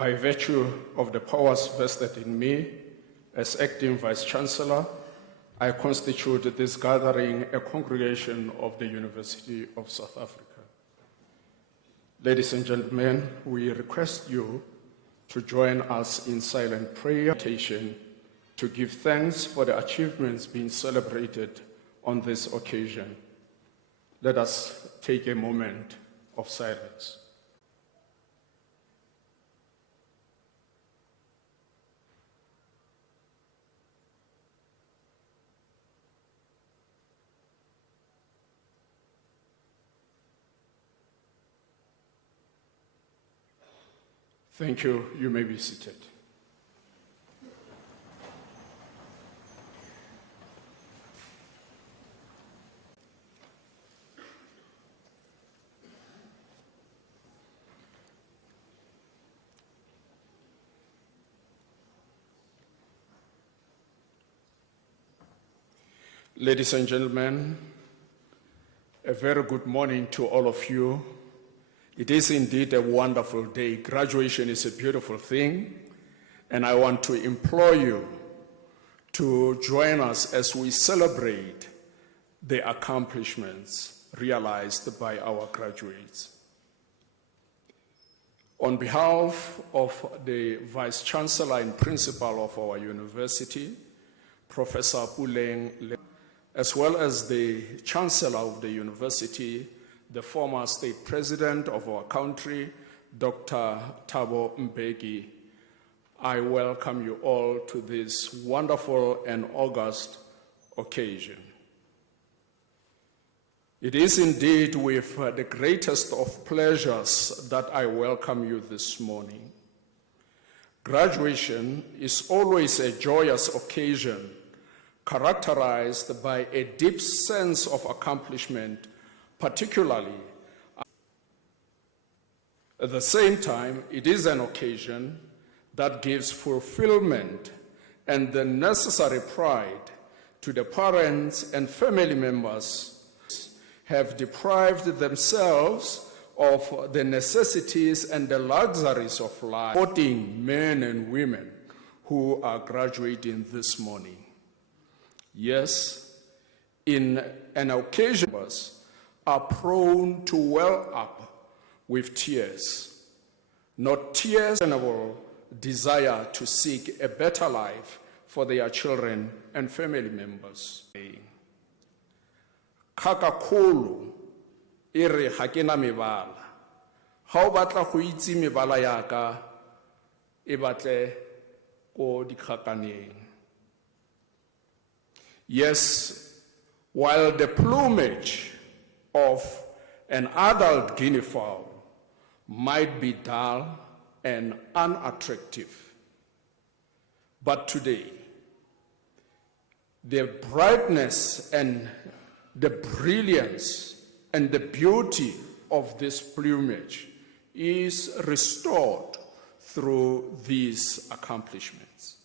By virtue of the powers vested in me as acting Vice Chancellor, I constitute this gathering a congregation of the University of South Africa. Ladies and gentlemen, we request you to join us in silent prayer to give thanks for the achievements being celebrated on this occasion. Let us take a moment of silence. Thank you. You may be seated. Ladies and gentlemen, a very good morning to all of you. It is indeed a wonderful day. Graduation is a beautiful thing, and I want to implore you to join us as we celebrate the accomplishments realized by our graduates. On behalf of the Vice Chancellor and Principal of our university, Professor Puleng, as well as the Chancellor of the university, the former State President of our country, Dr. Thabo Mbeki, I welcome you all to this wonderful and august occasion. It is indeed with the greatest of pleasures that I welcome you this morning. Graduation is always a joyous occasion characterized by a deep sense of accomplishment, particularly. At the same time, it is an occasion that gives fulfillment and the necessary pride to the parents and family members who have deprived themselves of the necessities and the luxuries of life, supporting men and women who are graduating this morning. Yes, in an occasion, are prone to well up with tears, not tears and a desire to seek a better life for their children and family members. Kakakulu ere hakena mebala. Ha o batla go itse mebala ya ka e batle ko dikhakaneng. Yes, while the plumage of an adult guinea fowl might be dull and unattractive, but today, the brightness and the brilliance and the beauty of this plumage is restored through these accomplishments.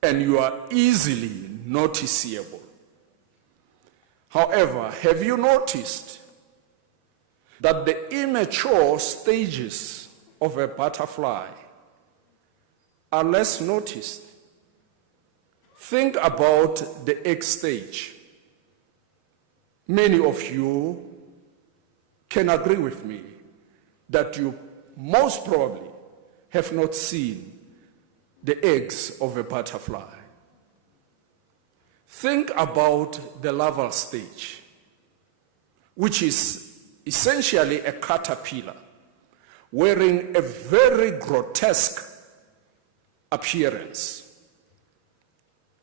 And you are easily noticeable. However, have you noticed that the immature stages of a butterfly are less noticed? Think about the egg stage. Many of you can agree with me that you most probably have not seen the eggs of a butterfly. Think about the larval stage. which is essentially a caterpillar, wearing a very grotesque appearance.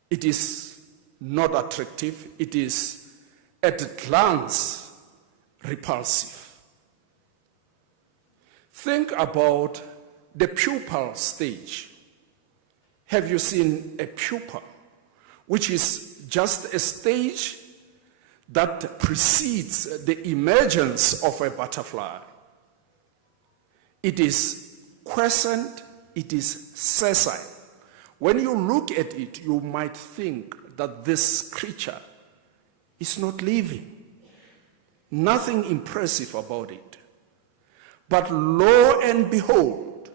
It is not attractive. It is, at a glance, repulsive. Think about the pupal stage. Have you seen a pupa, which is just a stage that precedes the emergence of a butterfly? It is quiescent, it is sessile. When you look at it, you might think that this creature is not living. Nothing impressive about it. But lo and behold,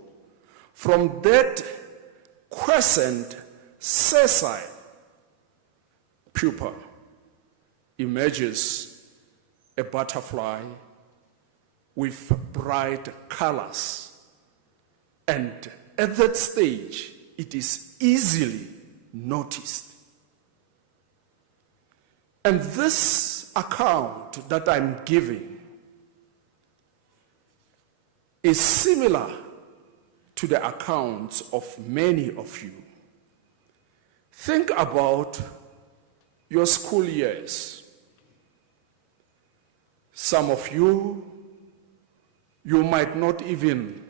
from that quiescent, sessile pupa emerges a butterfly with bright colors. And at that stage, it is easily noticed. And this account that I'm giving is similar to the accounts of many of you. Think about your school years. Some of you might not even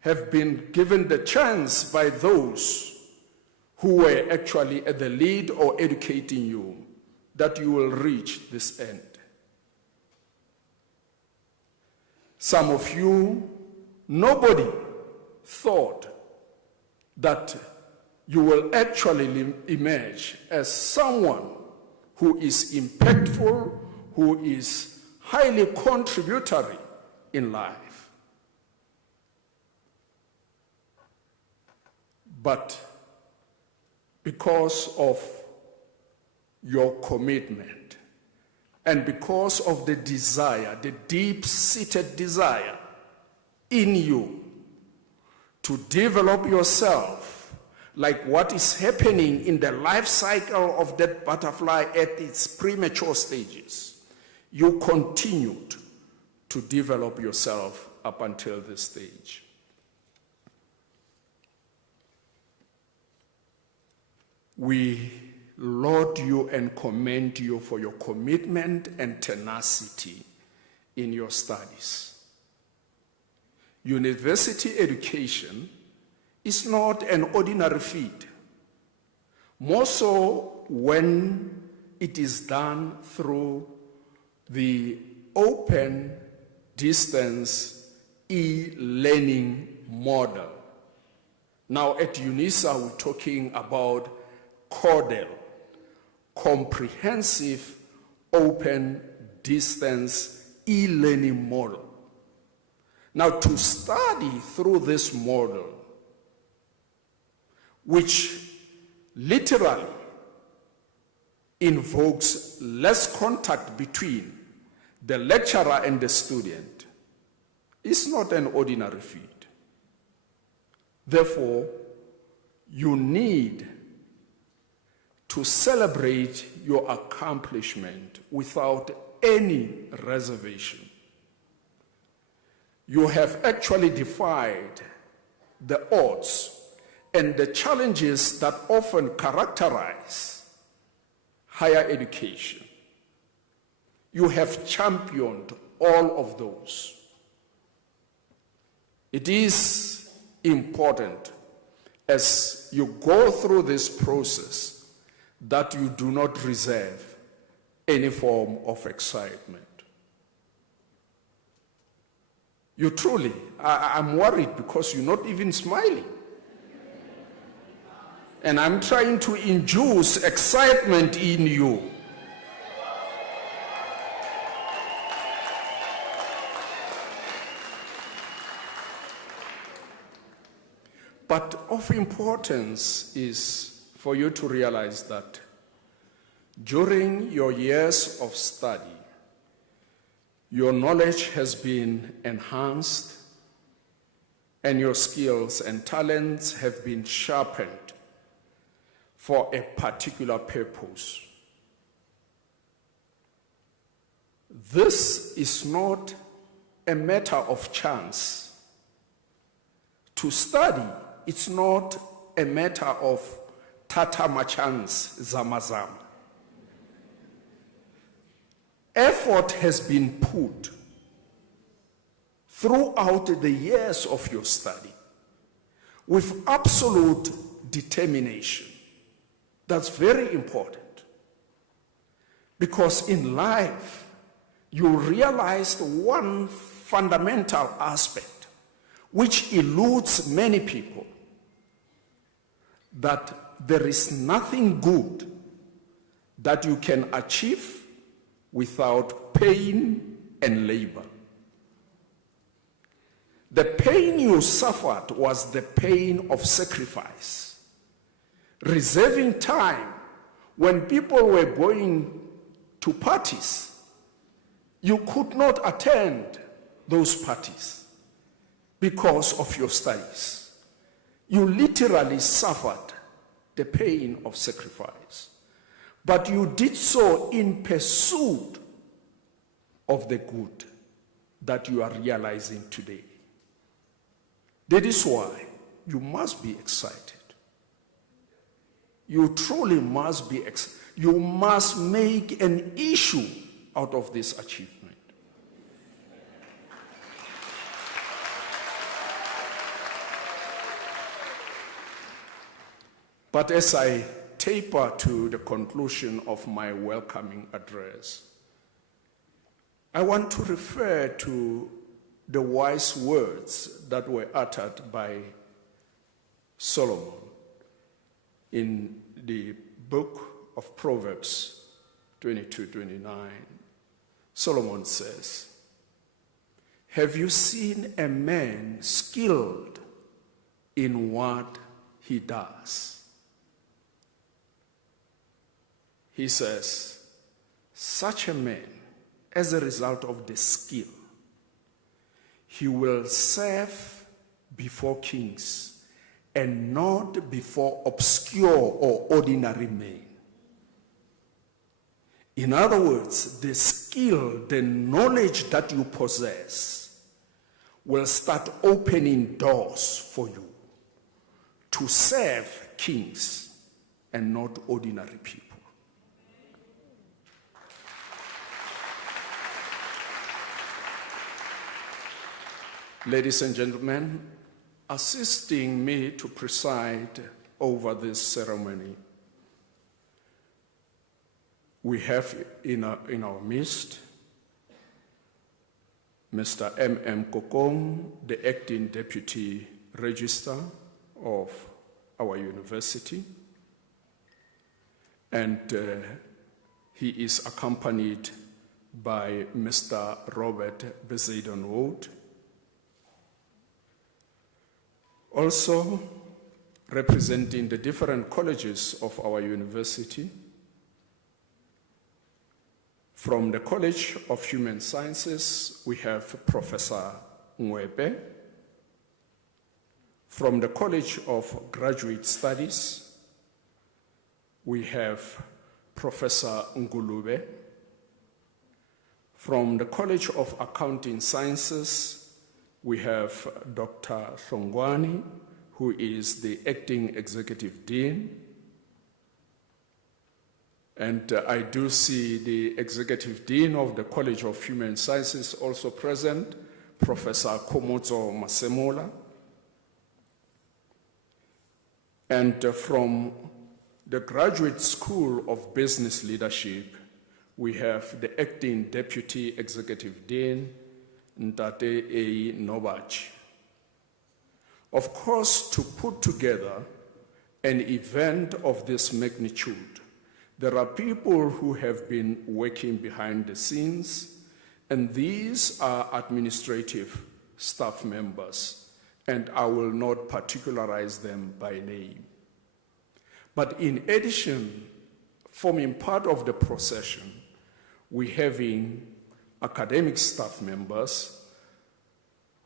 have been given the chance by those who were actually at the lead or educating you that you will reach this end. Some of you, nobody thought that you will actually emerge as someone who is impactful, who is highly contributory in life. But because of your commitment and because of the desire, the deep-seated desire in you to develop yourself like what is happening in the life cycle of that butterfly at its premature stages, you continued to develop yourself up until this stage. We laud you and commend you for your commitment and tenacity in your studies. University education is not an ordinary feat, more so when it is done through the open distance e-learning model. Now at Unisa, we're talking about CODEL, Comprehensive Open Distance E-Learning Model. Now, to study through this model, which literally invokes less contact between the lecturer and the student, is not an ordinary feat. Therefore, you need to celebrate your accomplishment without any reservation. You have actually defied the odds and the challenges that often characterize higher education. You have championed all of those. It is important as you go through this process that you do not reserve any form of excitement. You truly, I'm worried because you're not even smiling. And I'm trying to induce excitement in you. But of importance is for you to realize that during your years of study, your knowledge has been enhanced and your skills and talents have been sharpened for a particular purpose. This is not a matter of chance. To study, it's not a matter of tata machans zamazama. Effort has been put throughout the years of your study with absolute determination. That's very important. Because in life, you realize one fundamental aspect which eludes many people, that there is nothing good that you can achieve without pain and labor. The pain you suffered was the pain of sacrifice, reserving time when people were going to parties. You could not attend those parties because of your studies. You literally suffered the pain of sacrifice, but you did so in pursuit of the good that you are realizing today. That is why you must be excited. You truly must be excited. You must make an issue out of this achievement. But as I taper to the conclusion of my welcoming address, I want to refer to the wise words that were uttered by Solomon in the book of Proverbs 22:29. Solomon says, "Have you seen a man skilled in what he does?" He says, such a man, as a result of the skill, he will serve before kings and not before obscure or ordinary men. In other words, the skill, the knowledge that you possess will start opening doors for you to serve kings and not ordinary people. Ladies and gentlemen, assisting me to preside over this ceremony, we have in our midst Mr. M.M. Kokong, the acting deputy registrar of our university, and he is accompanied by Mr. Robert Bezaidon-Wood. Also, representing the different colleges of our university, from the College of Human Sciences, we have Professor Ngwebe. From the College of Graduate Studies, we have Professor Ngulube. From the College of Accounting Sciences, we have Dr. Songwani, who is the acting executive dean. And I do see the executive dean of the College of Human Sciences also present, Professor Komoto Masemola. And from the Graduate School of Business Leadership, we have the acting deputy executive dean, Ntate A. Nobach. Of course, to put together an event of this magnitude, there are people who have been working behind the scenes, and these are administrative staff members, and I will not particularize them by name. But in addition, forming part of the procession, we're having academic staff members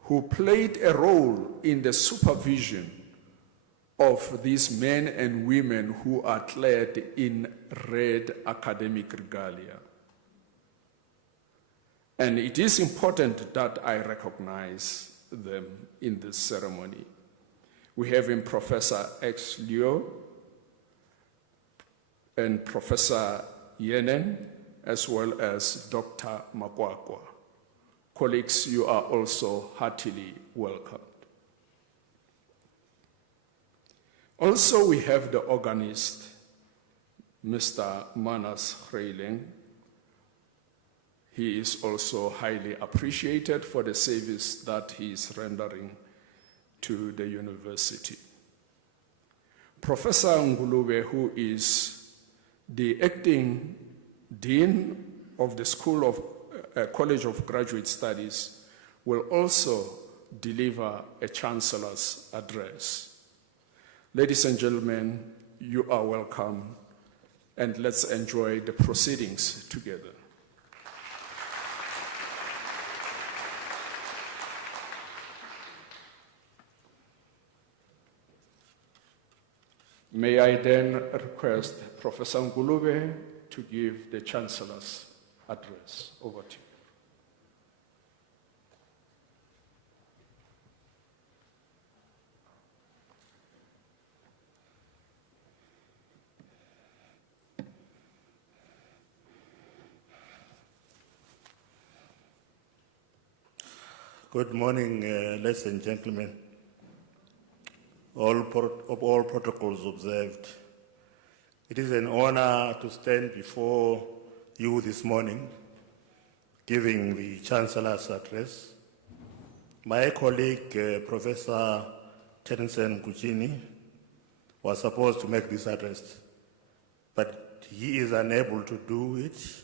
who played a role in the supervision of these men and women who are clad in red academic regalia. And it is important that I recognize them in this ceremony. We have in Professor X. Liu and Professor Yenen, as well as Dr. Makwakwa. Colleagues, you are also heartily welcomed. Also, we have the organist, Mr. Manas Reiling. He is also highly appreciated for the service that he is rendering to the university. Professor Ngulube, who is the acting dean of the School of College of Graduate Studies, will also deliver a chancellor's address. Ladies and gentlemen, you are welcome, and let's enjoy the proceedings together. May I then request Professor Ngulube to give the Chancellor's address. Over to you. Good morning, ladies and gentlemen. All protocols observed. It is an honor to stand before you this morning, giving the Chancellor's address. My colleague, Professor Chancellor Kuchini, was supposed to make this address, but he is unable to do it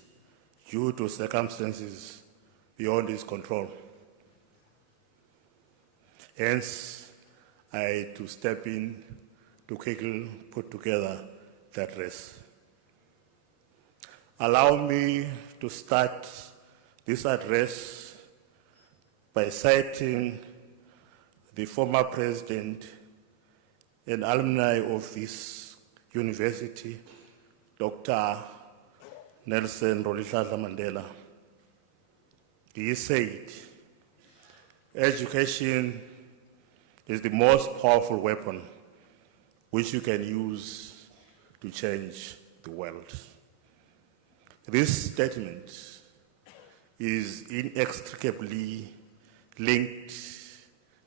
due to circumstances beyond his control. Hence, I had to step in to quickly put together the address. Allow me to start this address by citing the former president and alumni of this university, Dr. Nelson Rolihlahla Mandela. He said, "Education is the most powerful weapon which you can use to change the world." This statement is inextricably linked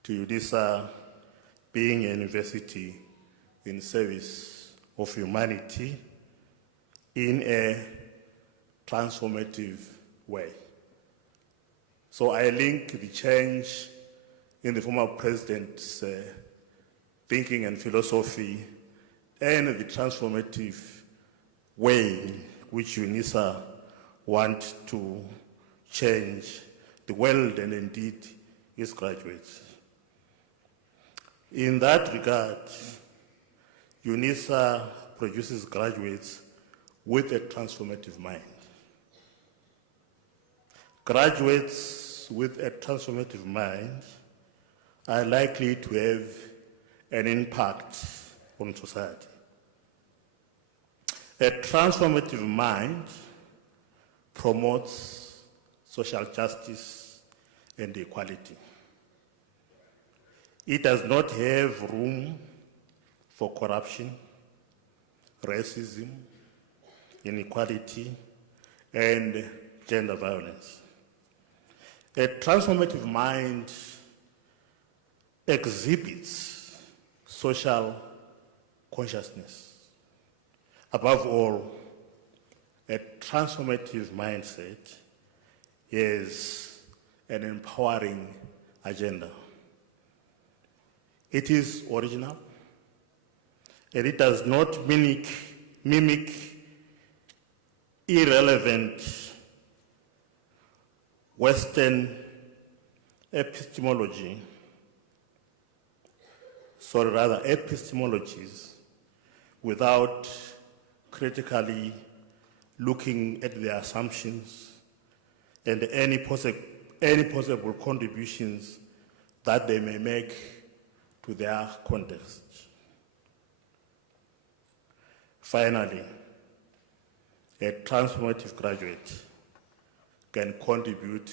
to Unisa being a university in service of humanity in a transformative way. So I link the change in the former president's thinking and philosophy and the transformative way which Unisa wants to change the world and indeed its graduates. In that regard, Unisa produces graduates with a transformative mind. Graduates with a transformative mind are likely to have an impact on society. A transformative mind promotes social justice and equality. It does not have room for corruption, racism, inequality, and gender violence. A transformative mind exhibits social consciousness. Above all, a transformative mindset is an empowering agenda. It is original, and it does not mimic irrelevant Western epistemologies, without critically looking at their assumptions and any possible contributions that they may make to their context. Finally, a transformative graduate can contribute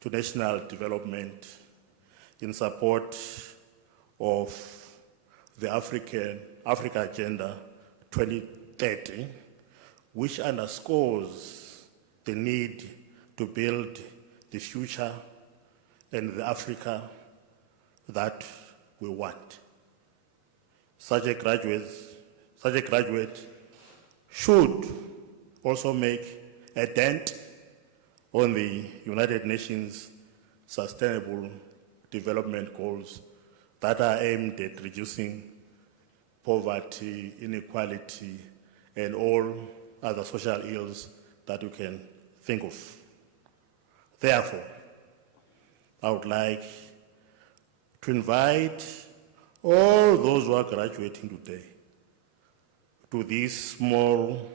to national development in support of the Africa Agenda 2030, which underscores the need to build the future and the Africa that we want. Such a graduate should also make a dent on the United Nations Sustainable Development Goals that are aimed at reducing poverty, inequality, and all other social ills that you can think of. Therefore, I would like to invite all those who are graduating today to these small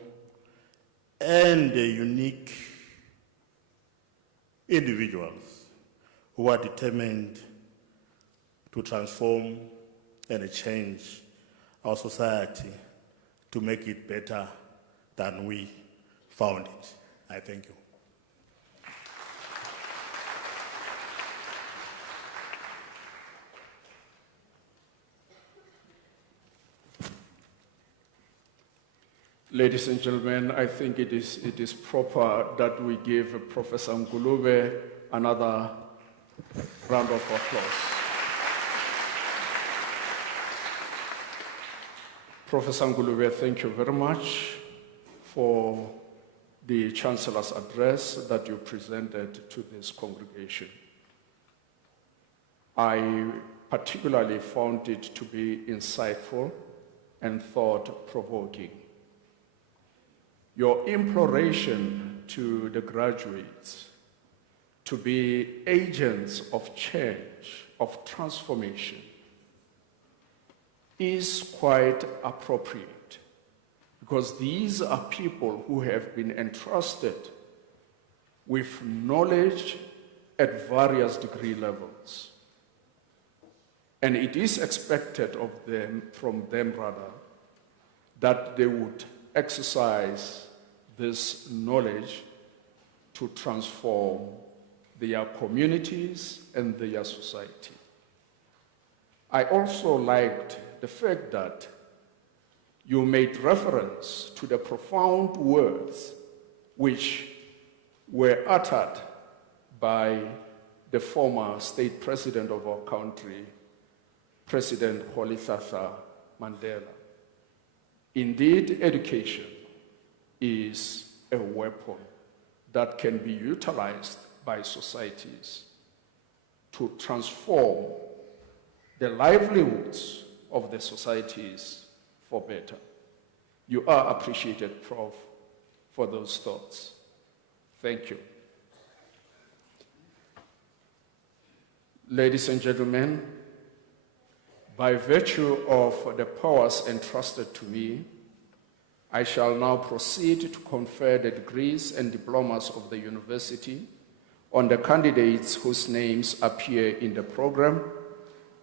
and unique individuals who are determined to transform and change our society to make it better than we found it. I thank you. Ladies and gentlemen, I think it is proper that we give Professor Ngulube another round of applause. Professor Ngulube, thank you very much for the Chancellor's address that you presented to this congregation. I particularly found it to be insightful and thought-provoking. Your imploration to the graduates to be agents of change, of transformation, is quite appropriate, because these are people who have been entrusted with knowledge at various degree levels. And it is expected of them, from them rather, that they would exercise this knowledge to transform their communities and their society. I also liked the fact that you made reference to the profound words which were uttered by the former state president of our country, President Rolihlahla Mandela. Indeed, education is a weapon that can be utilized by societies to transform the livelihoods of the societies for better. You are appreciated, Prof, for those thoughts. Thank you. Ladies and gentlemen, by virtue of the powers entrusted to me, I shall now proceed to confer the degrees and diplomas of the university on the candidates whose names appear in the program,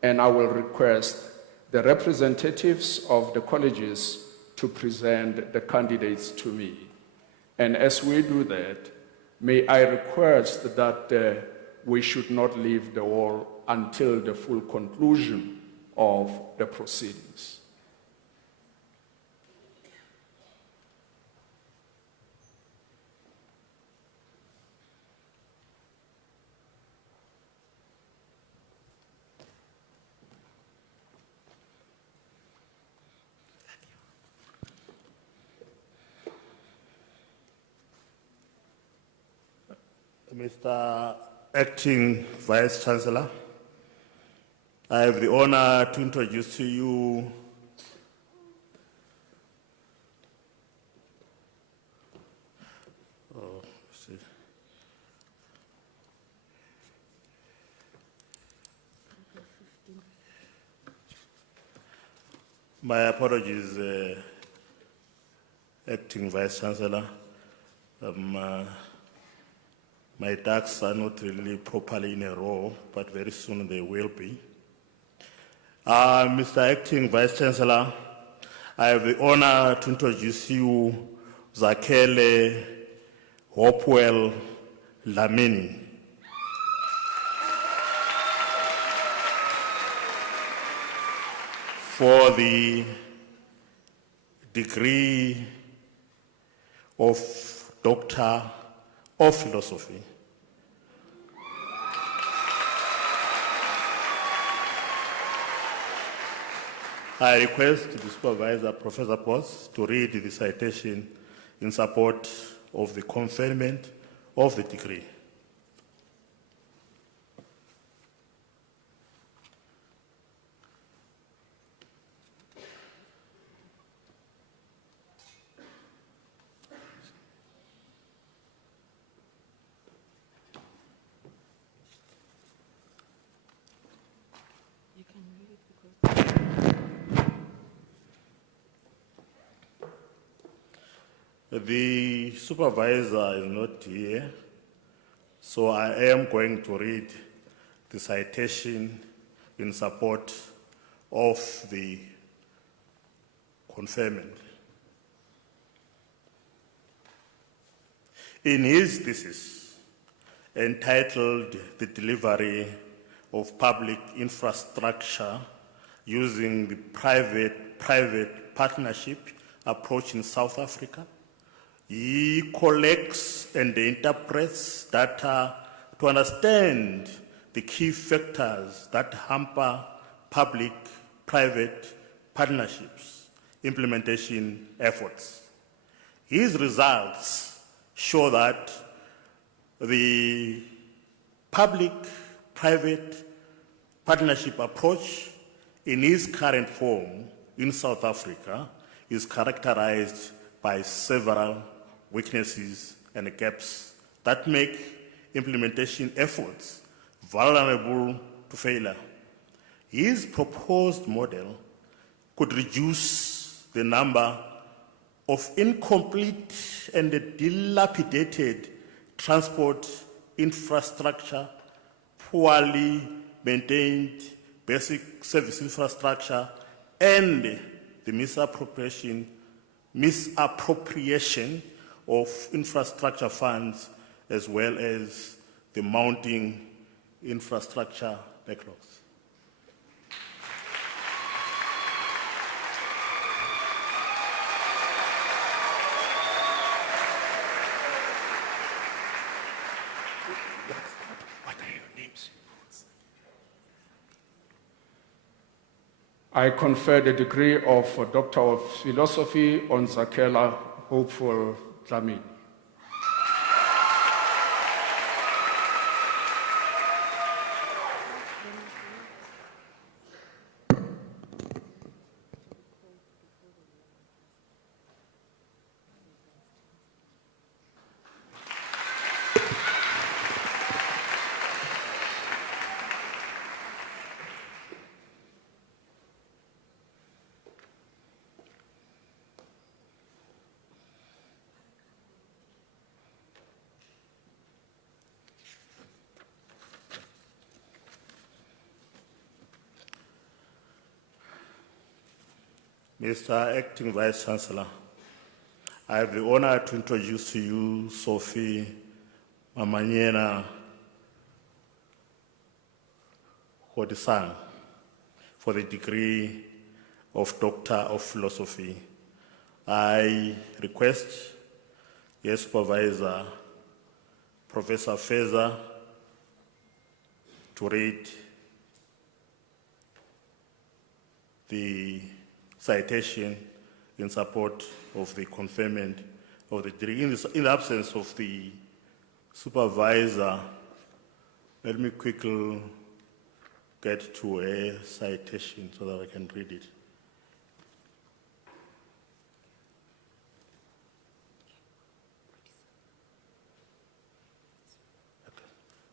and I will request the representatives of the colleges to present the candidates to me. And as we do that, may I request that we should not leave the hall until the full conclusion of the proceedings. Mr. Acting Vice Chancellor, I have the honor to introduce to you my apologies, Acting Vice Chancellor. My ducks are not really properly in a row, but very soon they will be. Mr. Acting Vice Chancellor, I have the honor to introduce you Zakhele Hopewell Dlamini. For the degree of Doctor of Philosophy. I request the Supervisor, Professor Potts, to read the citation in support of the conferment of the degree. The supervisor is not here, so I am going to read the citation in support of the conferment. In his thesis, entitled "The Delivery of Public Infrastructure Using the Private Partnership Approach in South Africa," he collects and interprets data to understand the key factors that hamper public-private partnerships implementation efforts. His results show that the public-private partnership approach in its current form in South Africa is characterized by several weaknesses and gaps that make implementation efforts vulnerable to failure. His proposed model could reduce the number of incomplete and dilapidated transport infrastructure, poorly maintained basic service infrastructure, and the misappropriation of infrastructure funds, as well as the mounting infrastructure backlogs. What are your names? I confer the degree of Doctor of Philosophy on Zakela Hopeful Dlamini. Mr. Acting Vice Chancellor, I have the honor to introduce to you Sophie Mamanyena Hodisang for the degree of Doctor of Philosophy. I request your Supervisor, Professor Feza, to read the citation in support of the conferment of the degree. In the absence of the supervisor, let me quickly get to a citation so that I can read it.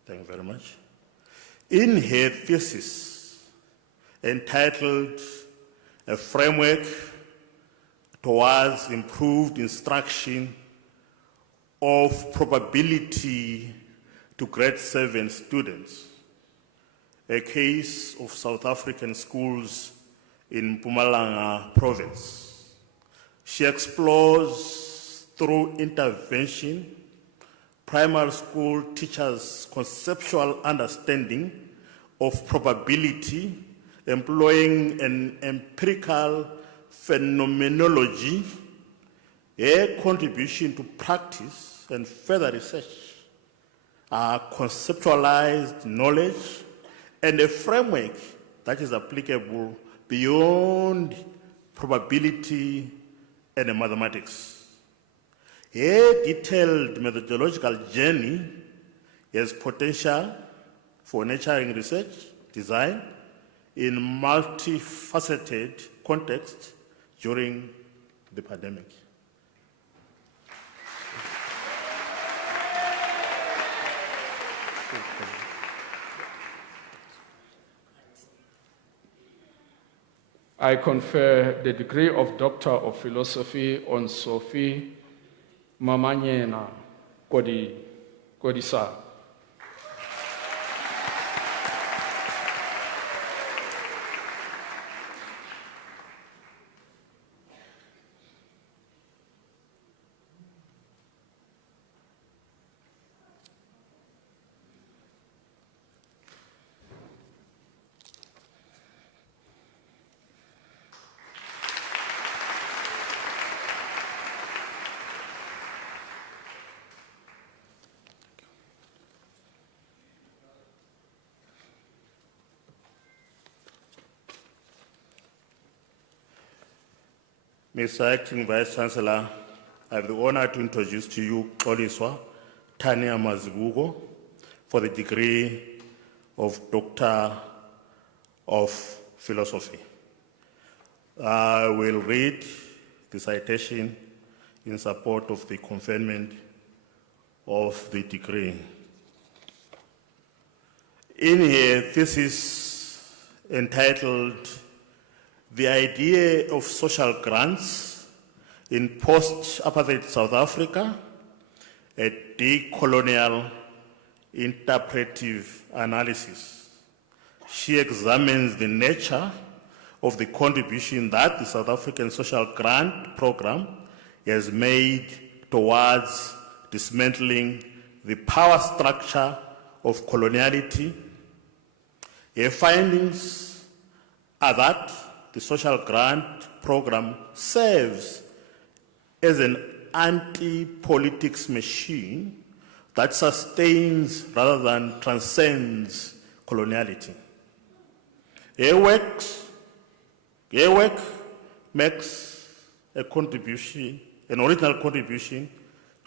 Thank you very much. In her thesis entitled "A Framework Towards Improved Instruction of Probability to Grade 7 Students," a case of South African schools in Mpumalanga province, she explores through intervention primary school teachers' conceptual understanding of probability, employing an empirical phenomenology, a contribution to practice and further research, conceptualized knowledge, and a framework that is applicable beyond probability and mathematics. A detailed methodological journey has potential for nurturing research, design, in multifaceted contexts during the pandemic. I confer the degree of Doctor of Philosophy on Sophie Mamanyena Kodisa. Mr. Acting Vice Chancellor, I have the honor to introduce to you Xoliswa Tania Mazibuko for the degree of Doctor of Philosophy. I will read the citation in support of the conferment of the degree. In her thesis entitled "The Idea of Social Grants in Post-Apartheid South Africa, a Decolonial Interpretive Analysis," she examines the nature of the contribution that the South African Social Grant Program has made towards dismantling the power structure of coloniality. Her findings are that the Social Grant Program serves as an anti-politics machine that sustains rather than transcends coloniality. Her work makes a contribution, an original contribution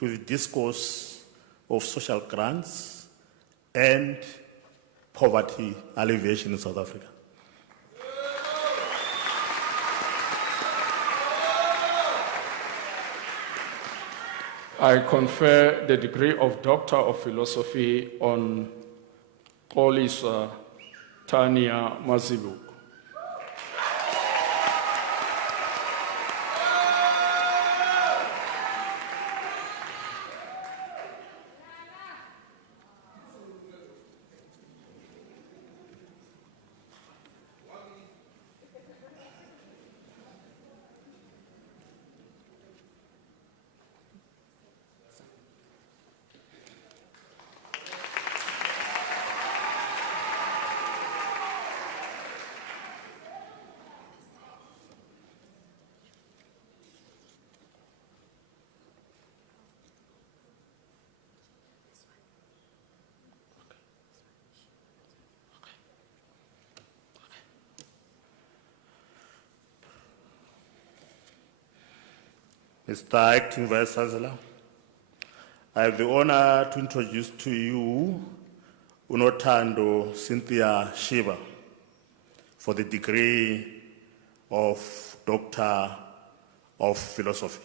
to the discourse of social grants and poverty alleviation in South Africa. I confer the degree of Doctor of Philosophy on Xoliswa Tania Mazibuko. Mr. Acting Vice Chancellor, I have the honor to introduce to you Unothando Cynthia Shiba for the degree of Doctor of Philosophy.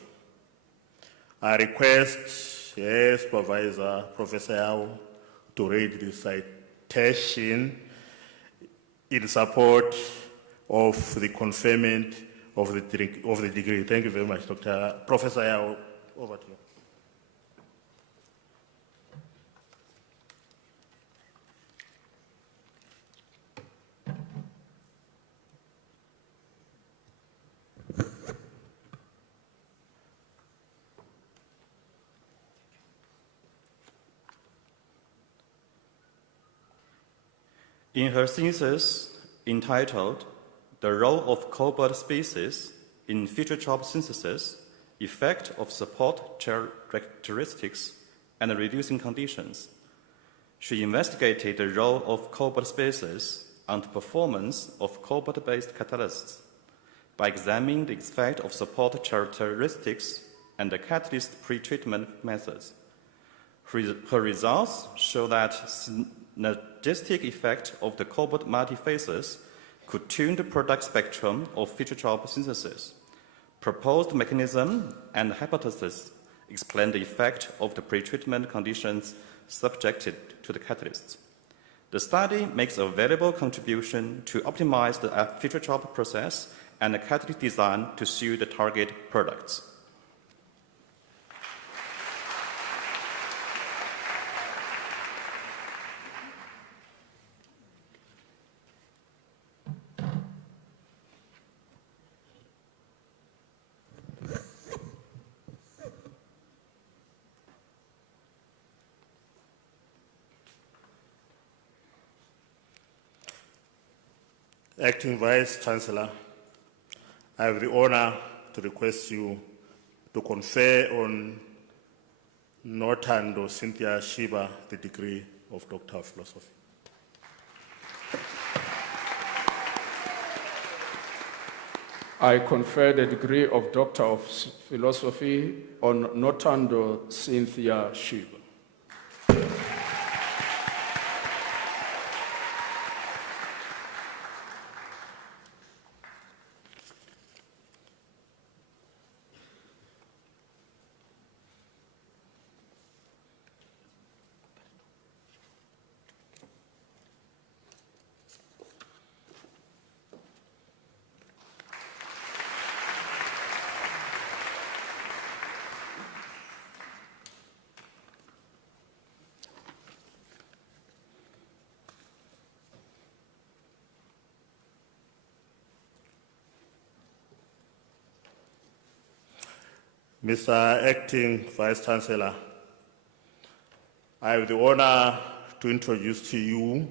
I request her supervisor, Professor Yao, to read the citation in support of the conferment of the degree. Thank you very much, Dr. Professor Yao. Over to you. In her thesis entitled The Role of Cobalt Species in Future Job Synthesis, Effect of Support Characteristics and Reducing Conditions, she investigated the role of cobalt species on the performance of cobalt-based catalysts by examining the effect of support characteristics and the catalyst pretreatment methods. Her results show that synergistic effect of the cobalt multiphases could tune the product spectrum of future job synthesis. Proposed mechanism and hypothesis explain the effect of the pretreatment conditions subjected to the catalysts. The study makes a valuable contribution to optimize the future job process and the catalyst design to suit the target products. Acting Vice Chancellor, I have the honor to request you to confer on Notando Cynthia Shiba the degree of Doctor of Philosophy. I confer the degree of Doctor of Philosophy on Notando Cynthia Shiba. Mr. Acting Vice Chancellor, I have the honor to introduce to you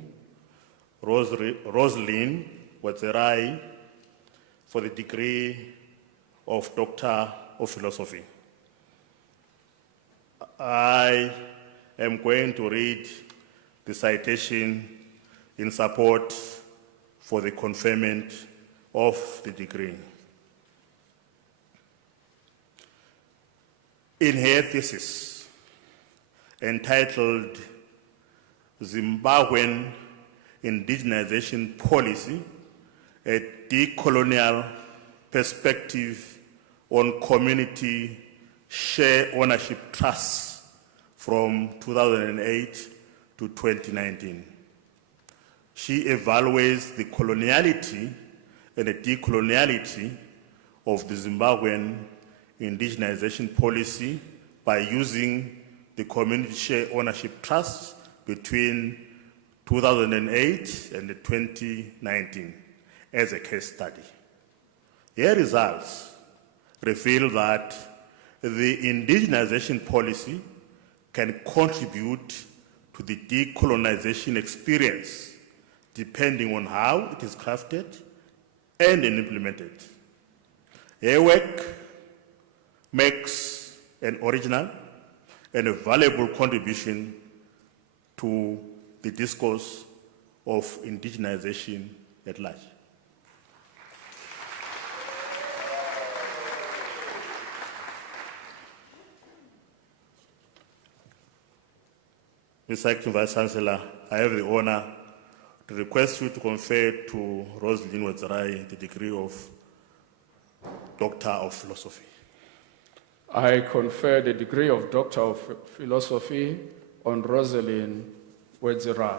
Rosalind Wetzerai for the degree of Doctor of Philosophy. I am going to read the citation in support for the conferment of the degree. In her thesis, entitled Zimbabwean Indigenization Policy, a Decolonial Perspective on Community Share Ownership Trusts from 2008 to 2019. She evaluates the coloniality and the decoloniality of the Zimbabwean indigenization policy by using the community share ownership trusts between 2008 and 2019 as a case study. Her results reveal that the indigenization policy can contribute to the decolonization experience depending on how it is crafted and implemented. Her work makes an original and a valuable contribution to the discourse of indigenization at large. Mr. Acting Vice Chancellor, I have the honor to request you to confer to Rosalind Wetzerai the degree of Doctor of Philosophy. I confer the degree of Doctor of Philosophy on Rosalind Wetzerai.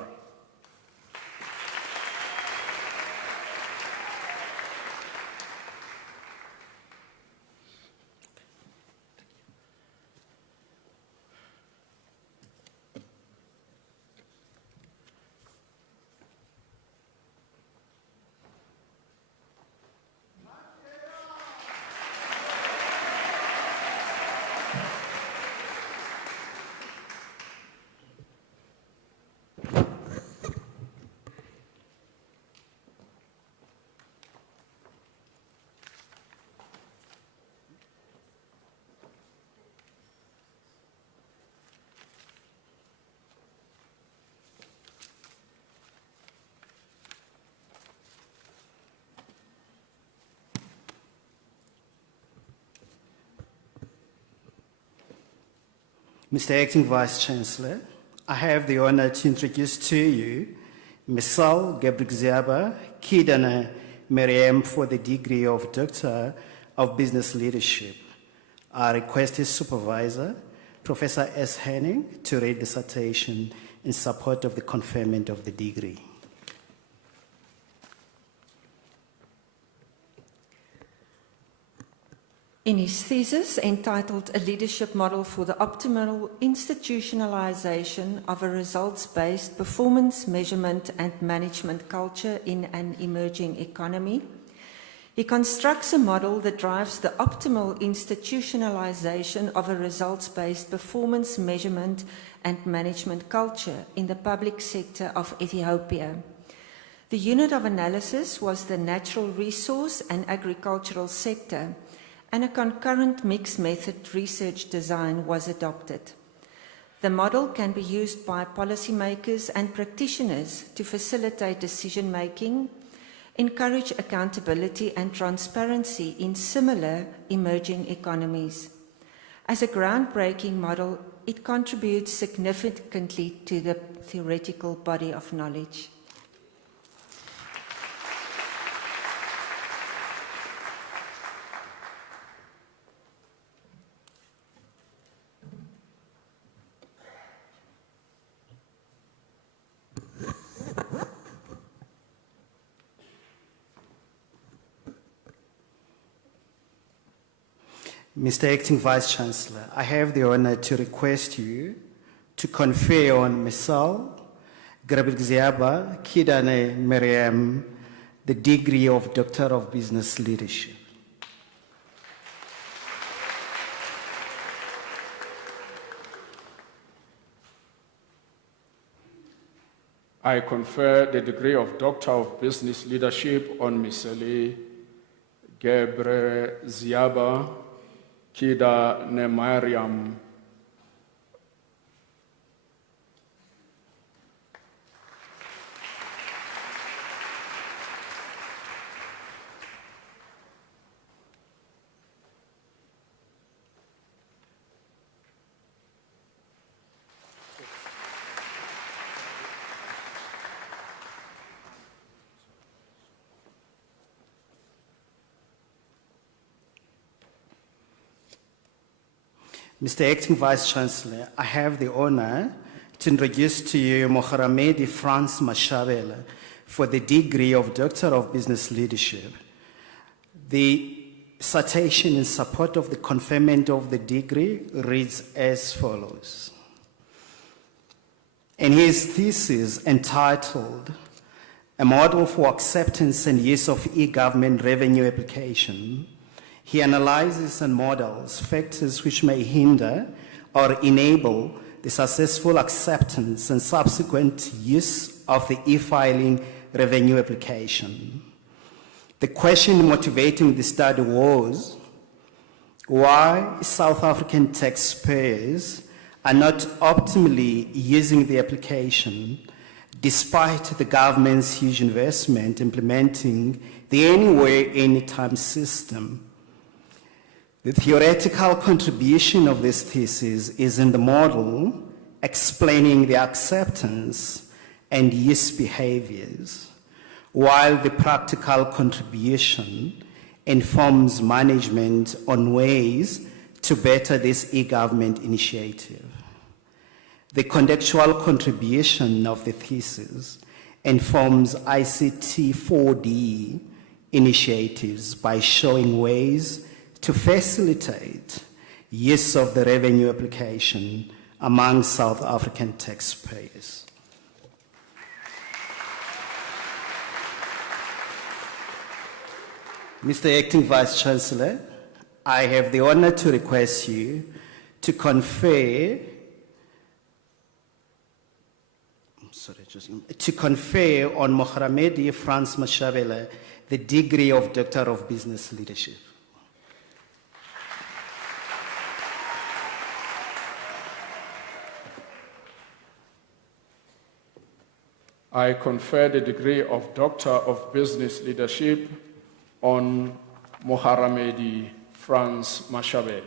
Mr. Acting Vice-Chancellor, I have the honor to introduce to you Misal Gebrigziaba Kidana Miriam for the degree of Doctor of Business Leadership. I request his supervisor, Professor S. Henning, to read the citation in support of the conferment of the degree. In his thesis entitled A Leadership Model for the Optimal Institutionalization of a Results-Based Performance Measurement and Management Culture in an Emerging Economy, he constructs a model that drives the optimal institutionalization of a results-based performance measurement and management culture in the public sector of Ethiopia. The unit of analysis was the natural resource and agricultural sector, and a concurrent mixed method research design was adopted. The model can be used by policymakers and practitioners to facilitate decision-making, encourage accountability and transparency in similar emerging economies. As a groundbreaking model, it contributes significantly to the theoretical body of knowledge. Mr. Acting Vice-Chancellor, I have the honor to request you to confer on Misal Gebrigziaba Kidane Miriam the degree of Doctor of Business Leadership. I confer the degree of Doctor of Business Leadership on Miseli Gebrigziaba Kidane Miriam. Mr. Acting Vice-Chancellor, I have the honor to introduce to you Moharamedi France Mashabela for the degree of Doctor of Business Leadership. The citation in support of the conferment of the degree reads as follows. In his thesis entitled A Model for Acceptance and Use of E-Government Revenue Application, he analyzes and models factors which may hinder or enable the successful acceptance and subsequent use of the e-filing revenue application. The question motivating the study was why South African taxpayers are not optimally using the application despite the government's huge investment implementing the Anywhere, Anytime system. The theoretical contribution of this thesis is in the model explaining the acceptance and use behaviors, while the practical contribution informs management on ways to better this e-government initiative. The contextual contribution of the thesis informs ICT 4D initiatives by showing ways to facilitate use of the revenue application among South African taxpayers. Mr. Acting Vice-Chancellor, I have the honor to request you to confer on Moharamedi France Mashabela the degree of Doctor of Business Leadership. I confer the degree of Doctor of Business Leadership on Moharamedi France Mashabel.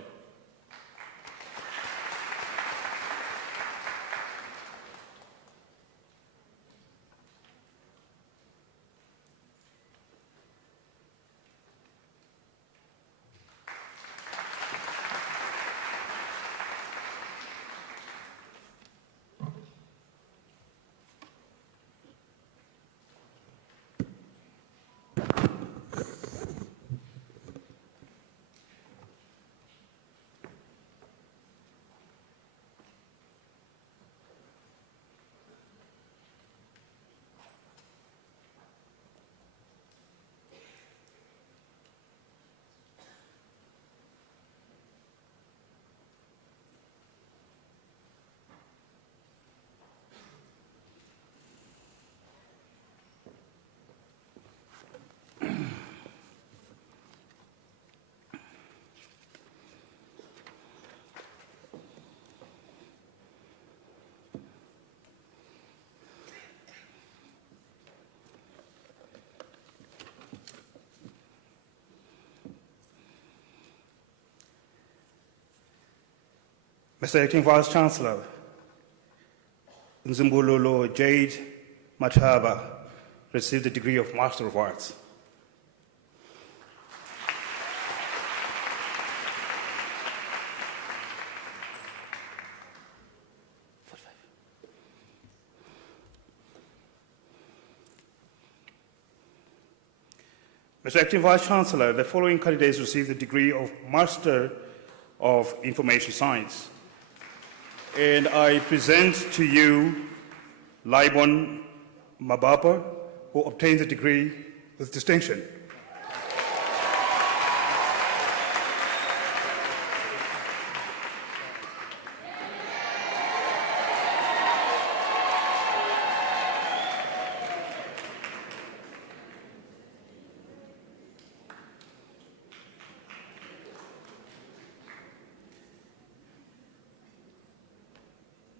Mr. Acting Vice Chancellor, Nzumbululu Jade Mataba received the degree of Master of Arts. Mr. Acting Vice Chancellor, the following candidates received the degree of Master of Information Science. And I present to you Laibon Mabapa, who obtained the degree with distinction.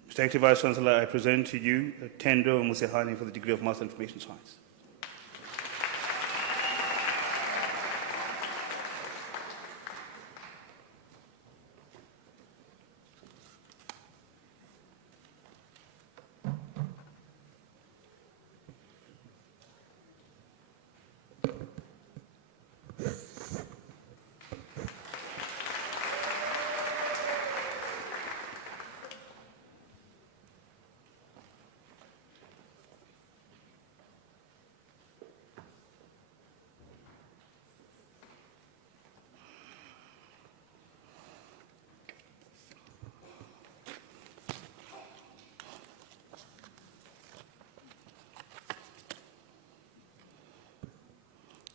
Mr. Acting Vice Chancellor, I present to you Tendo Musehani for the degree of Master of Information Science.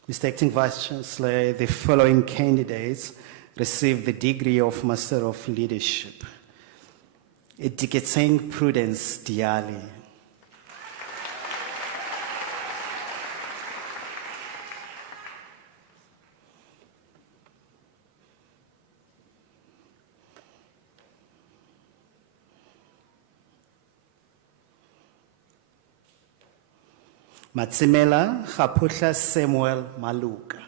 Mr. Acting Vice Chancellor, the following candidates received the degree of Master of Leadership. Diketseng Prudence Diali. Matsimela Khaputla Samuel Maluka.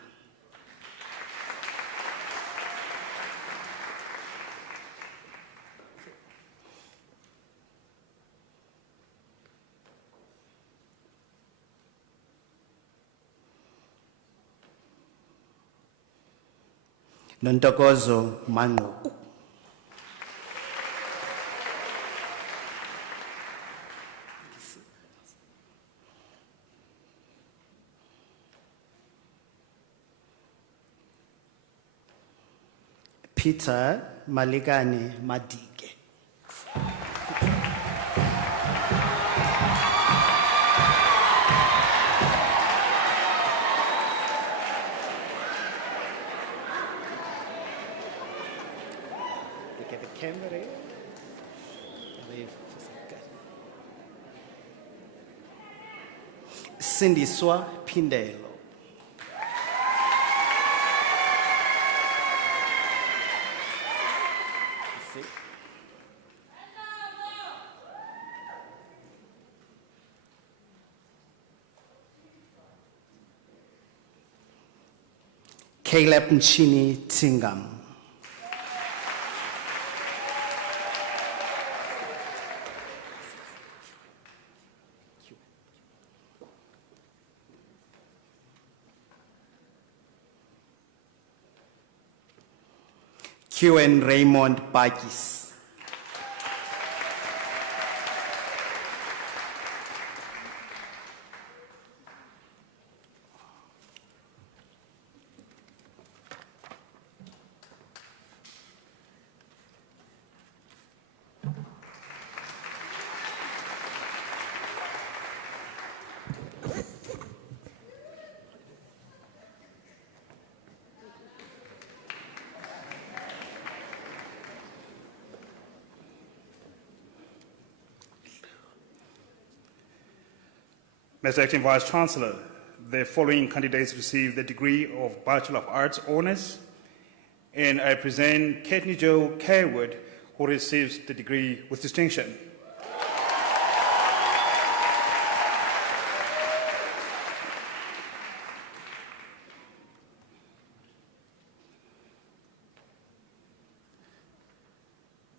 Nontokozo Manguku. Peter Maligane Madike. Look at the camera. Sindiswa Pindelo. Caleb Nchini Tingam. QN Raymond Bakis. Mr. Acting Vice Chancellor, the following candidates received the degree of Bachelor of Arts Honours, and I present Kathleen Jo Carewood, who receives the degree with distinction.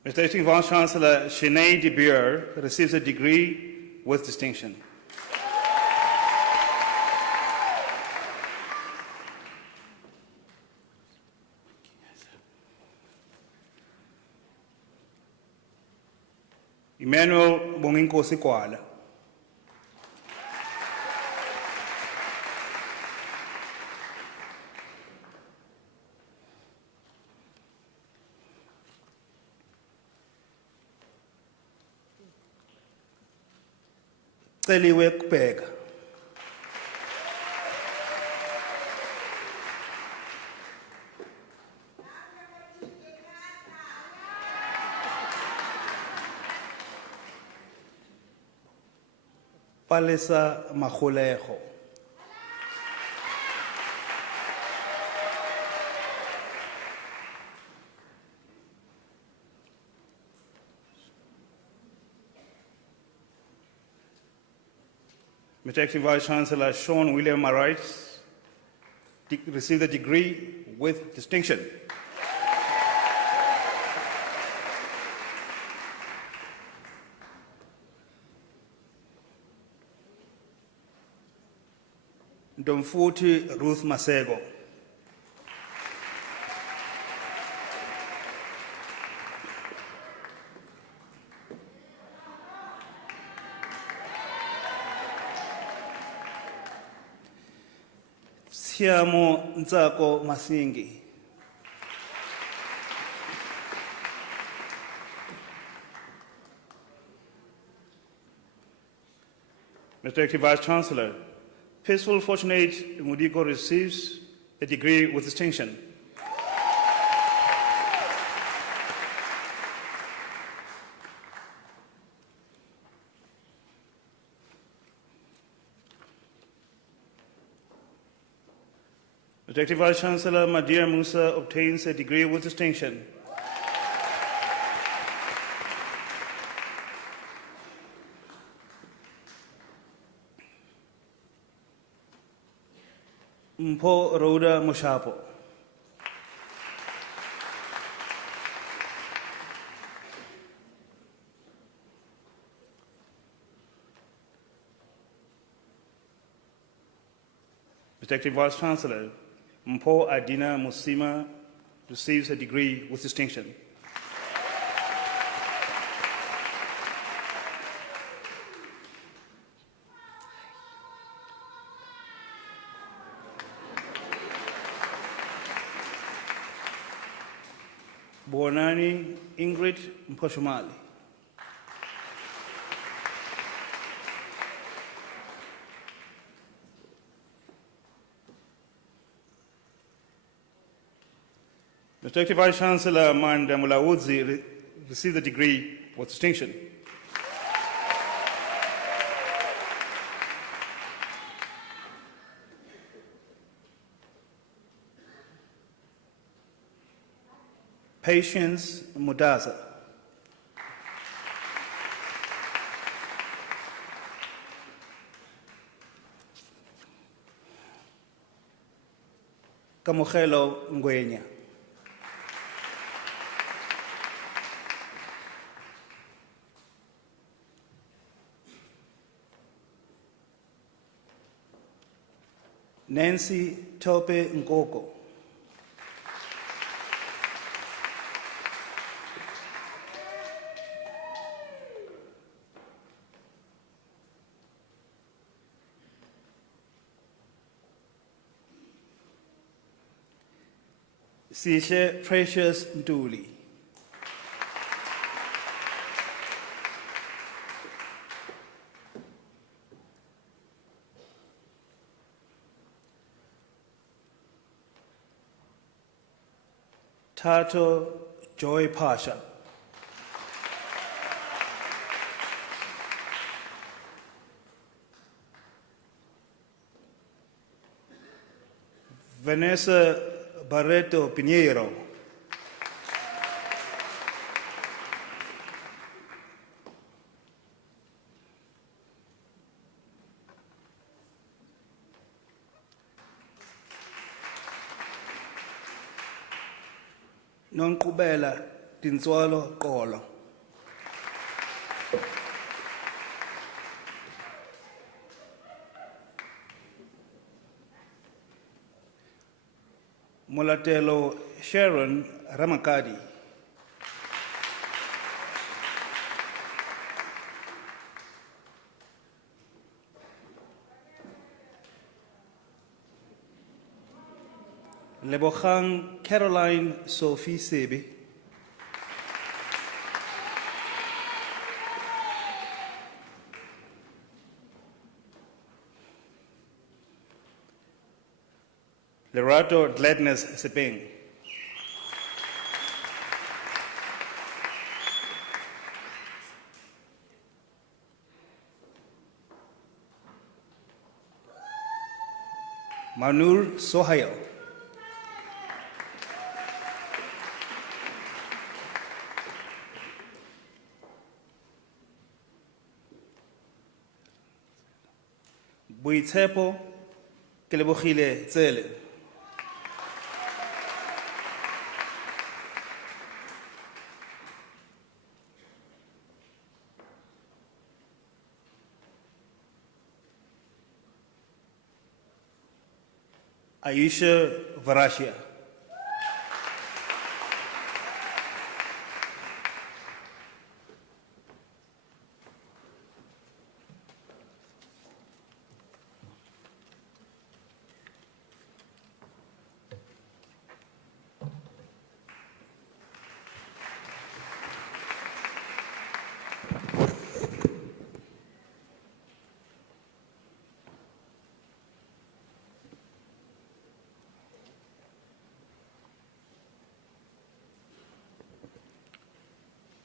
Mr. Mr. Acting Vice-Chancellor Sinead de Beer receives a degree with distinction. Emmanuel Bonginkosi Kwala. Celiwe Kubheka. Palesa Mahulejo. Mr. Acting Vice-Chancellor Sean William Marites received a degree with distinction. Domfuti Ruth Masego. Siamo Nzako Masingi. Mr. Acting Vice-Chancellor, Peaceful Fortunate Mudiko receives a degree with distinction. Mr. Acting Vice-Chancellor Madia Musa obtains a degree with distinction. Mpo Rhoda Mushapo. Mr. Acting Vice-Chancellor, Mpo Adina Musima receives a degree with distinction. Bonani Ingrid Mposhumali. Mr. Acting Vice-Chancellor Manda Mulawudzi received the degree with distinction. Patience Mudaza. Kamogelo Ngwenya. Nancy Tope Nkoko. Sihle Precious Ntuli. Tato Joy Pasha. Vanessa Barreto Pinheiro. Nonkubela Tintswalo Qolo. Molatelo Sharon Ramakadi. Lebogang Caroline Sophie Sebi. Lerato Gladness Sepeng. Manur Sohail. Boitshepo ke Lebogile Tsele. Aisha Varashia.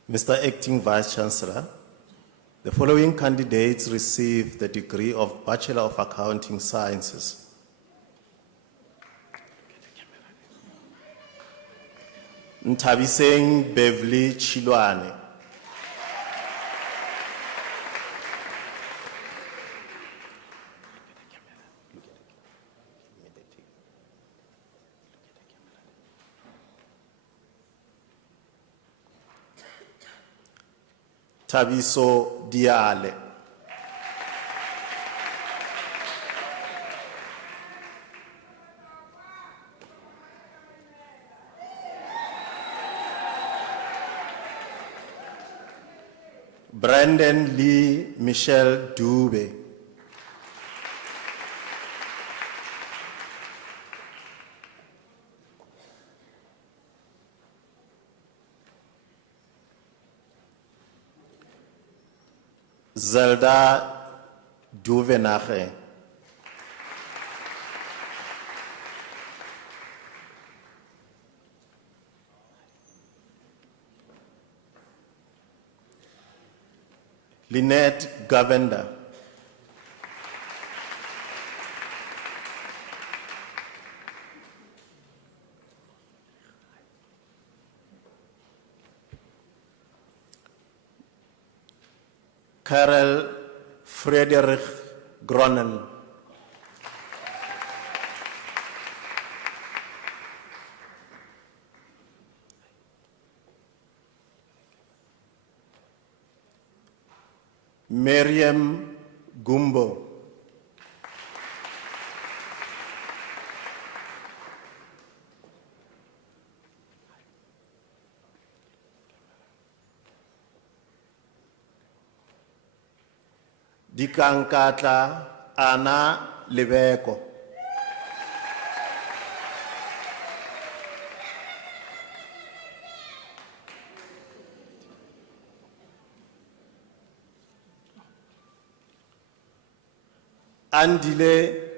Mr. Acting Vice-Chancellor, the following candidates receive the degree of Bachelor of Accounting Sciences. Ntabiseng Beverly Chilwane. Tabiso Diale. Brandon Lee Michelle Dube. Zelda Duvenache. Lynette Govender. Karel Frederik Gronen. Miriam Gumbo. Dikankatla Ana Lebeko. Andile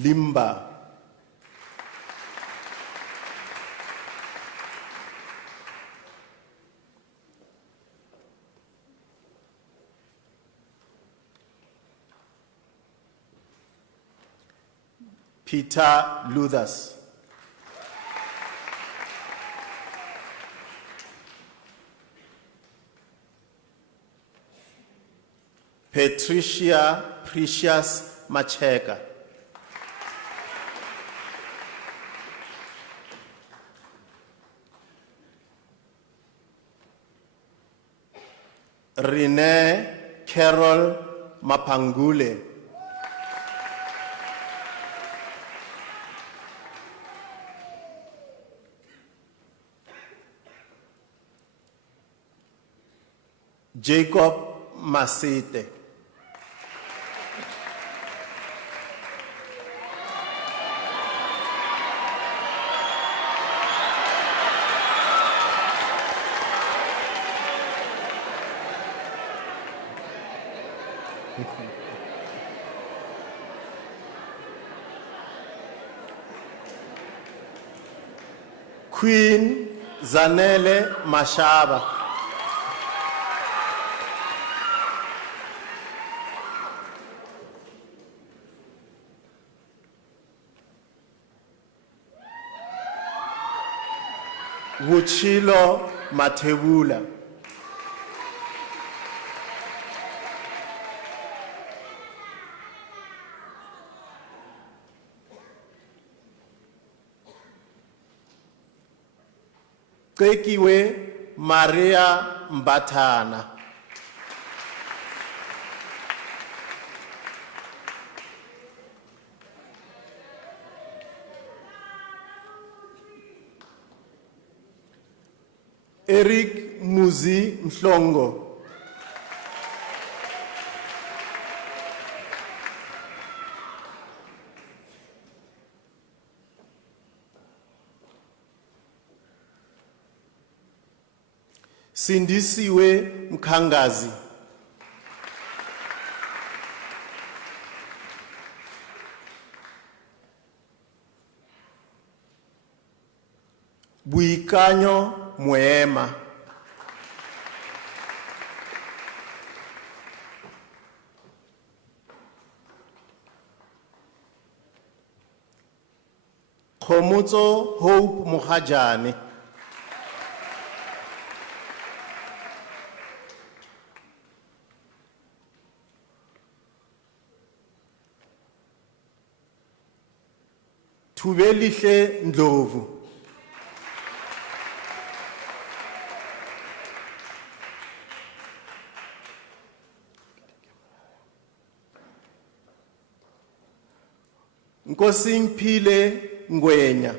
Limba. Peter Luthers. Patricia Precious Macheka. Rene Carol Mapangule. Jacob Masite. Queen Zanele Mashaba. Wuchilo Matebula. Kekiwe Maria Mbatana. Eric Muzi Mhlongo. Sindisiwe Mkangazi. Buikanyo Mwema. Khomotso Hope Mohajane. Thubelihle Ndlovu. Nkosingphile Ngwenya.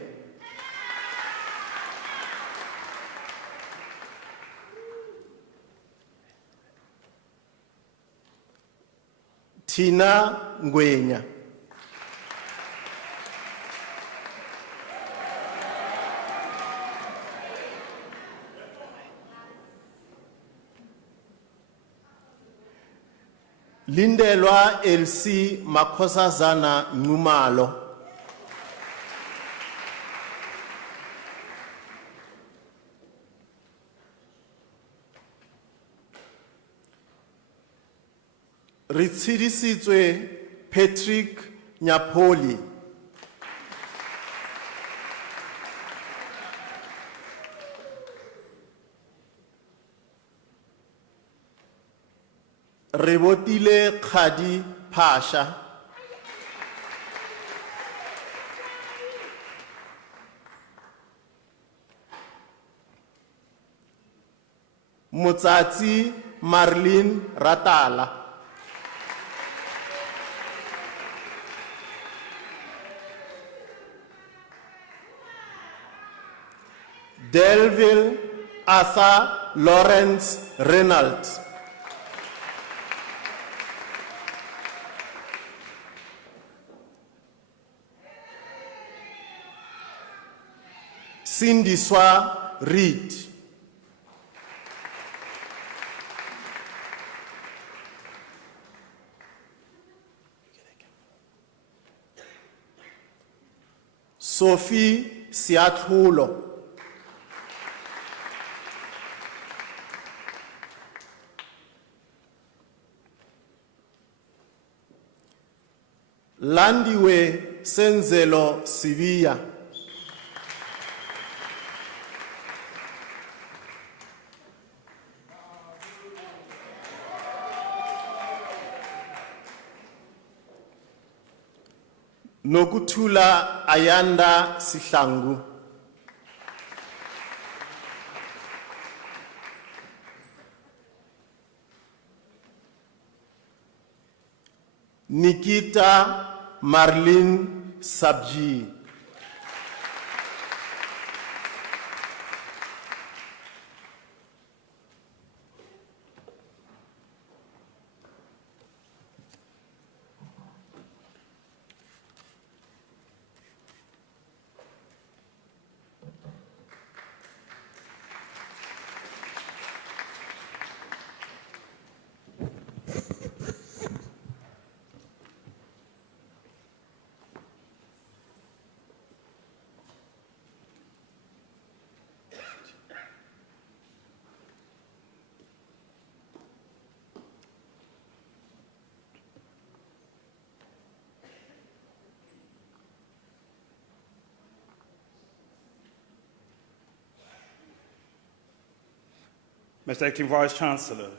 Tina Ngwenya. Lindelwa LC Makhosazana Numalo. Ritsidisitswe Patrick Nyapoli. Rebotile Khadi Pasha. Motsatsi Marlene Ratala. Delville Arthur Lawrence Reynolds. Sindiswa Reed. Sophie Siathulo. Landiwe Senzelo Sibia. Nokuthula Ayanda Sihlangu. Nikita Marlene Sabji. Mr. Acting Vice-Chancellor,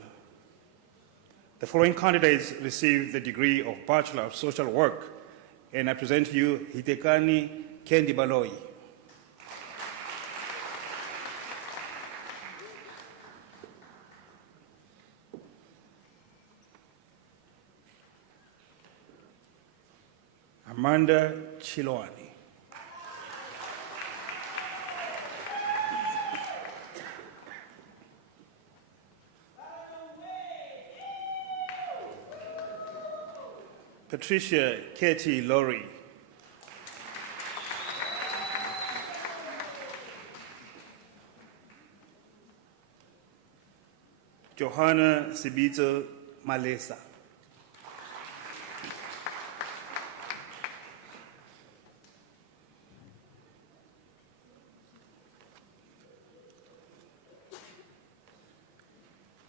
the following candidates received the degree of Bachelor of Social Work, and I present to you Hitekani Kendi Baloi. Amanda Chiloani. Patricia Katie Laurie. Johanna Sibito Malesa.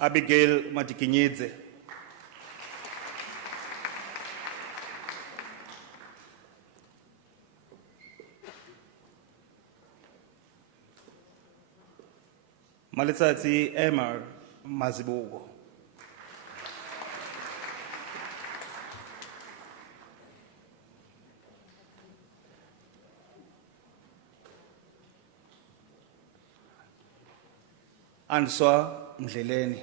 Abigail Matikinyedze. Maletsatsi Emma Mazibugo. Answa Mdleleni.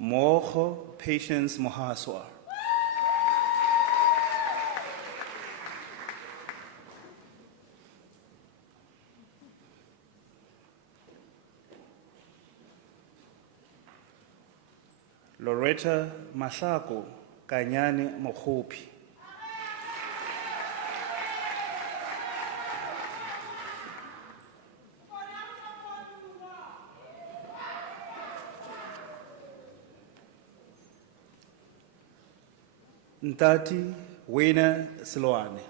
Moho Patience Mohaswa. Loretta Masako Kanyane Mohopi. Ntati Wena Siloane.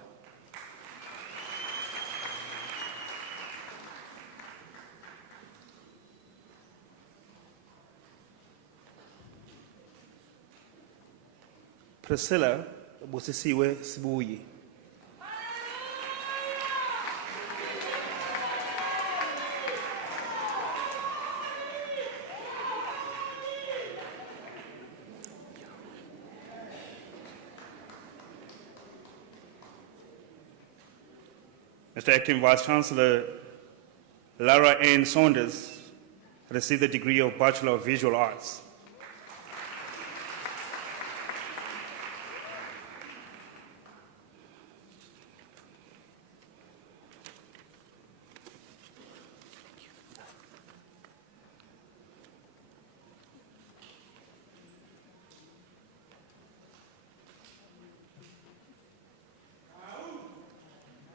Priscilla Busisiwe Sibuyi. Mr. Acting Vice-Chancellor, Lara Ann Saunders received the degree of Bachelor of Visual Arts.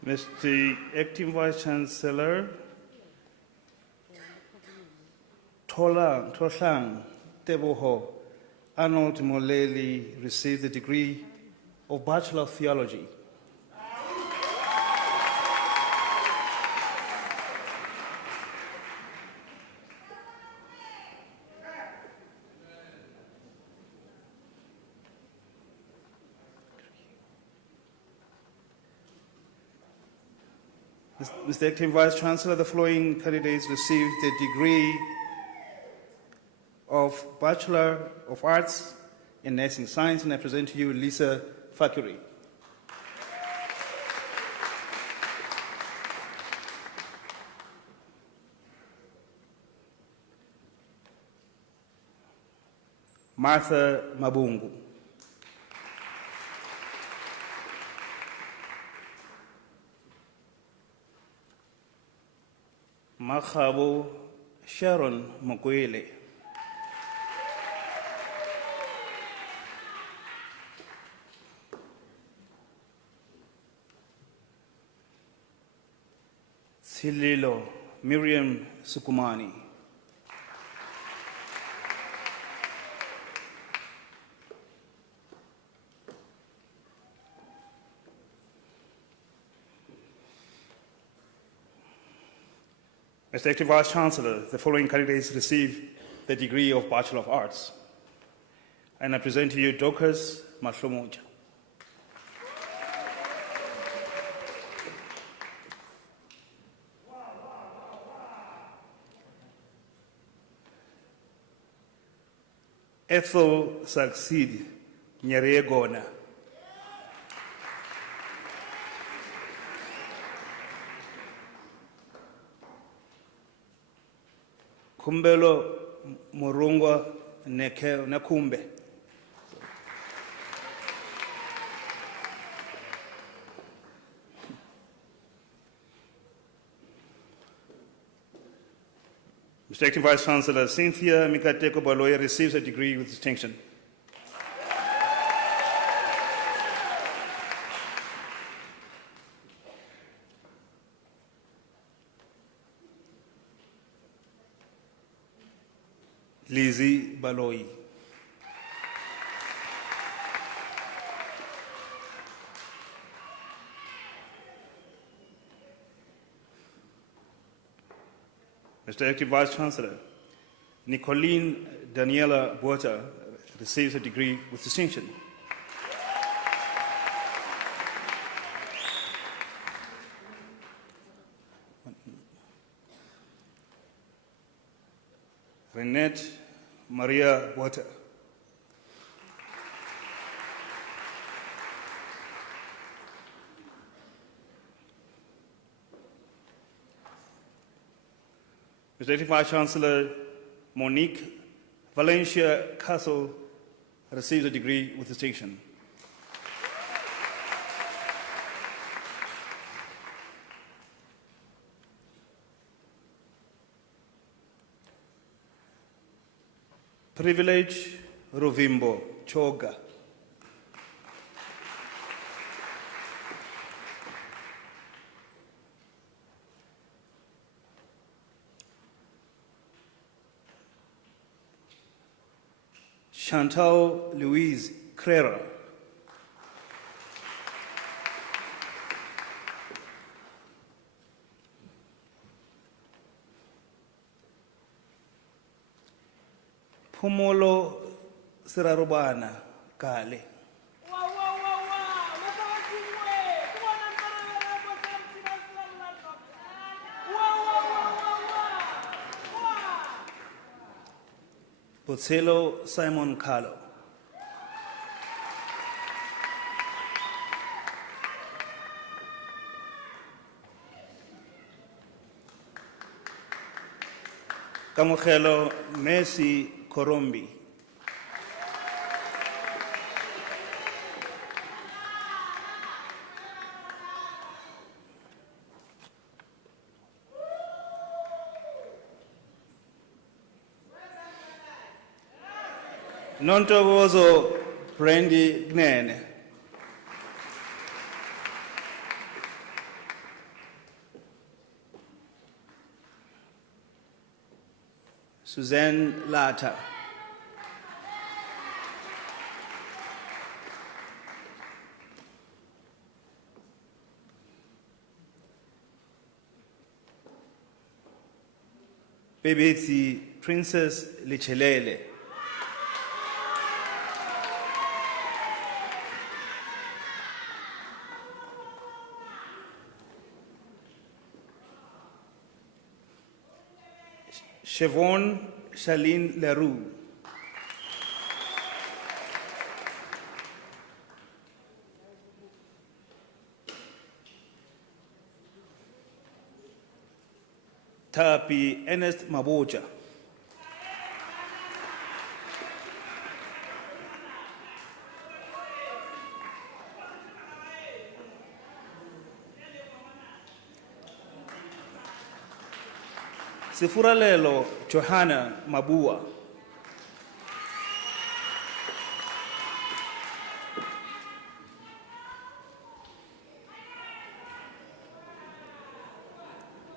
Mr. Acting Vice-Chancellor, Toslang Teboho Arnold Moleli received the degree of Bachelor of Theology. Mr. Acting Vice-Chancellor, the following candidates received the degree of Bachelor of Arts in Nursing Science, and I present to you Lisa Fakiri. Martha Mabungu. Makgabo Sharon Mokwele. Sililo Miriam Sukumani. Mr. Acting Vice Chancellor, the following candidates receive the degree of Bachelor of Arts. And I present to you Dorcas Mahlomoja. Ethel Succeed Nyaregona. Kumbelo Murungwa Nakumbe. Mr. Acting Vice Chancellor, Cynthia Mikateko Baloya receives a degree with distinction. Lizzie Baloyi. Mr. Acting Vice Chancellor, Nicolene Daniela Buerta receives a degree with distinction. Renette Maria Buerta. Mr. Acting Vice Chancellor, Monique Valencia Castle receives a degree with distinction. Privilege Rovimbo Choga. Chantal Louise Crera. Pumolo Sirarubana Kale. Potselo Simon Carlo. Kamogelo Messi Korombi. Nontobozo Brandy Gnene. Suzanne Lata. Bebezi Princess Lichelele. Chevron Charlene Leroux. Tapi Ernest Maboja. Sifuralelo Johanna Mabua.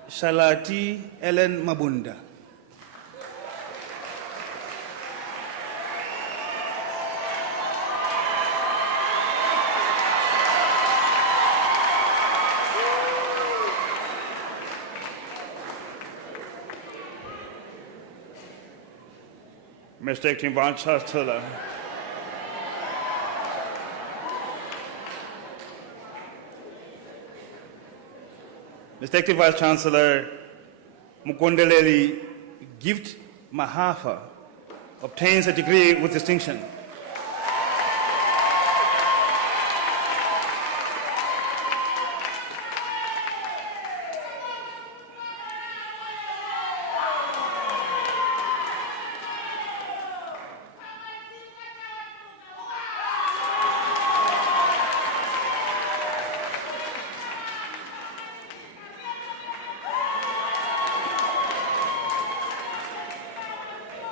Shalati Ellen Mabunda. Mr. Acting Vice Chancellor, Mr. Acting Vice Chancellor, Mukondeleli Gift Mahafa obtains a degree with distinction.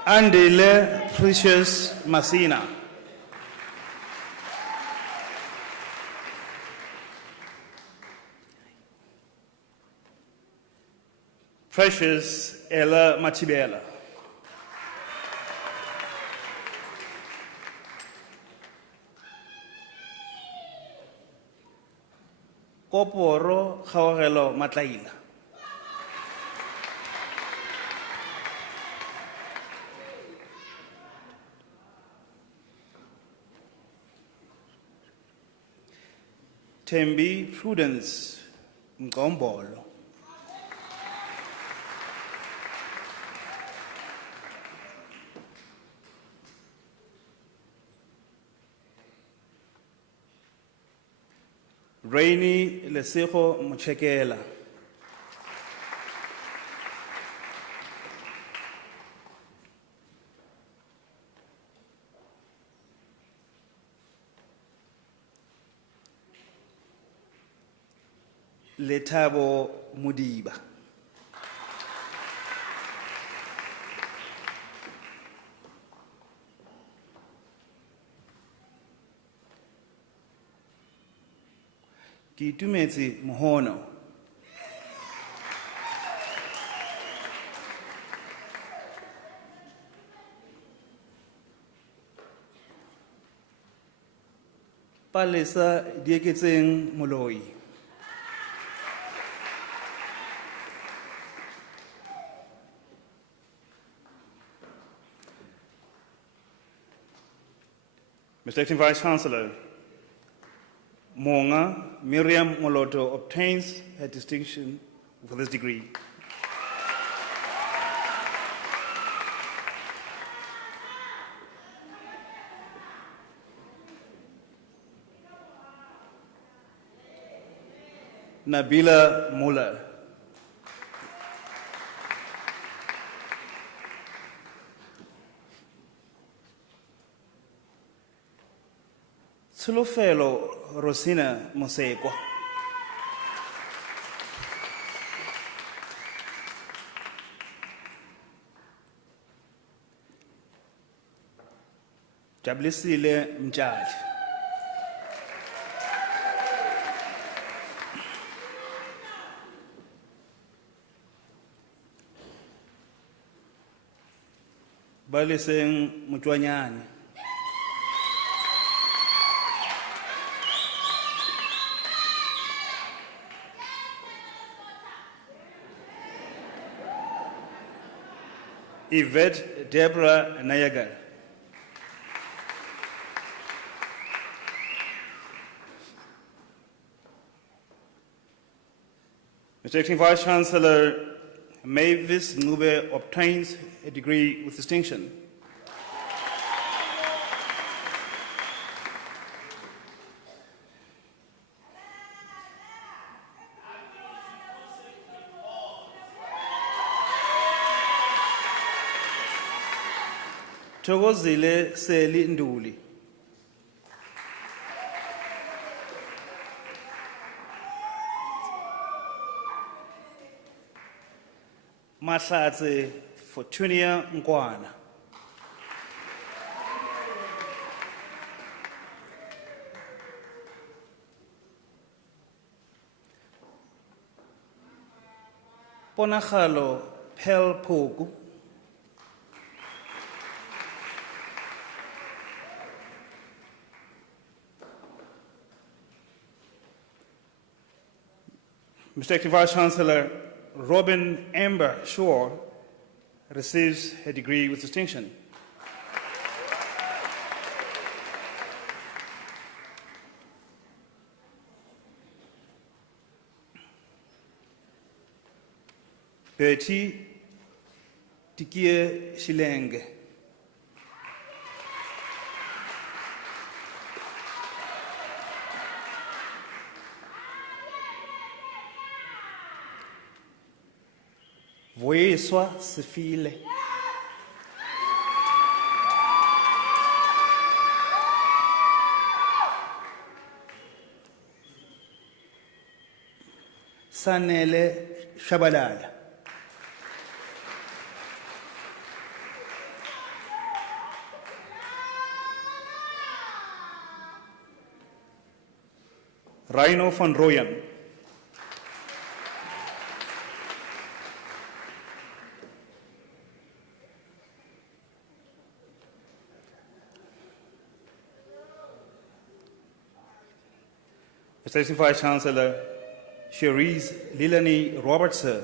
Andile Precious Masina. Precious Ella Matibela. Koporo Khawagelo Matlaila. Tembi Prudence Ngombolo. Rainy Lesego Muchekela. Letabo Mudiba. Kitumezi Muhono. Palesa Dieketseng Moloi. Mr. Acting Vice Chancellor, Monga Miriam Moloto obtains her distinction for this degree. Nabila Muller. Tsholofelo Rosina Mosekwa. Jabulisile Mtshali. Baliseng Mutwanyane. Yvette Deborah Nayagar. Mr. Acting Vice Chancellor, Mavis Ngube obtains a degree with distinction. Thokozile Seli Nduli. Mahlatse Fortunia Nkwana. Ponagalo Pel Pogu. Mr. Acting Vice Chancellor Robin Amber Shaw receives her degree with distinction. Betty Tikie Shilenge. Voyeswa Sefile. Sanele Shabalala. Rhino van Rooyen. Mr. Acting Vice Chancellor Cherise Lilani Robertson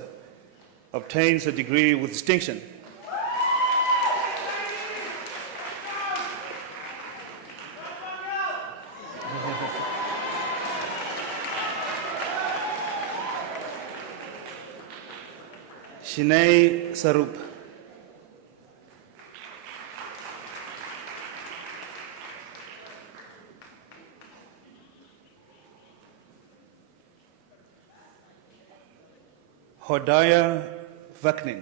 obtains a degree with distinction. Shinei Sarup. Hodaya Vaknin.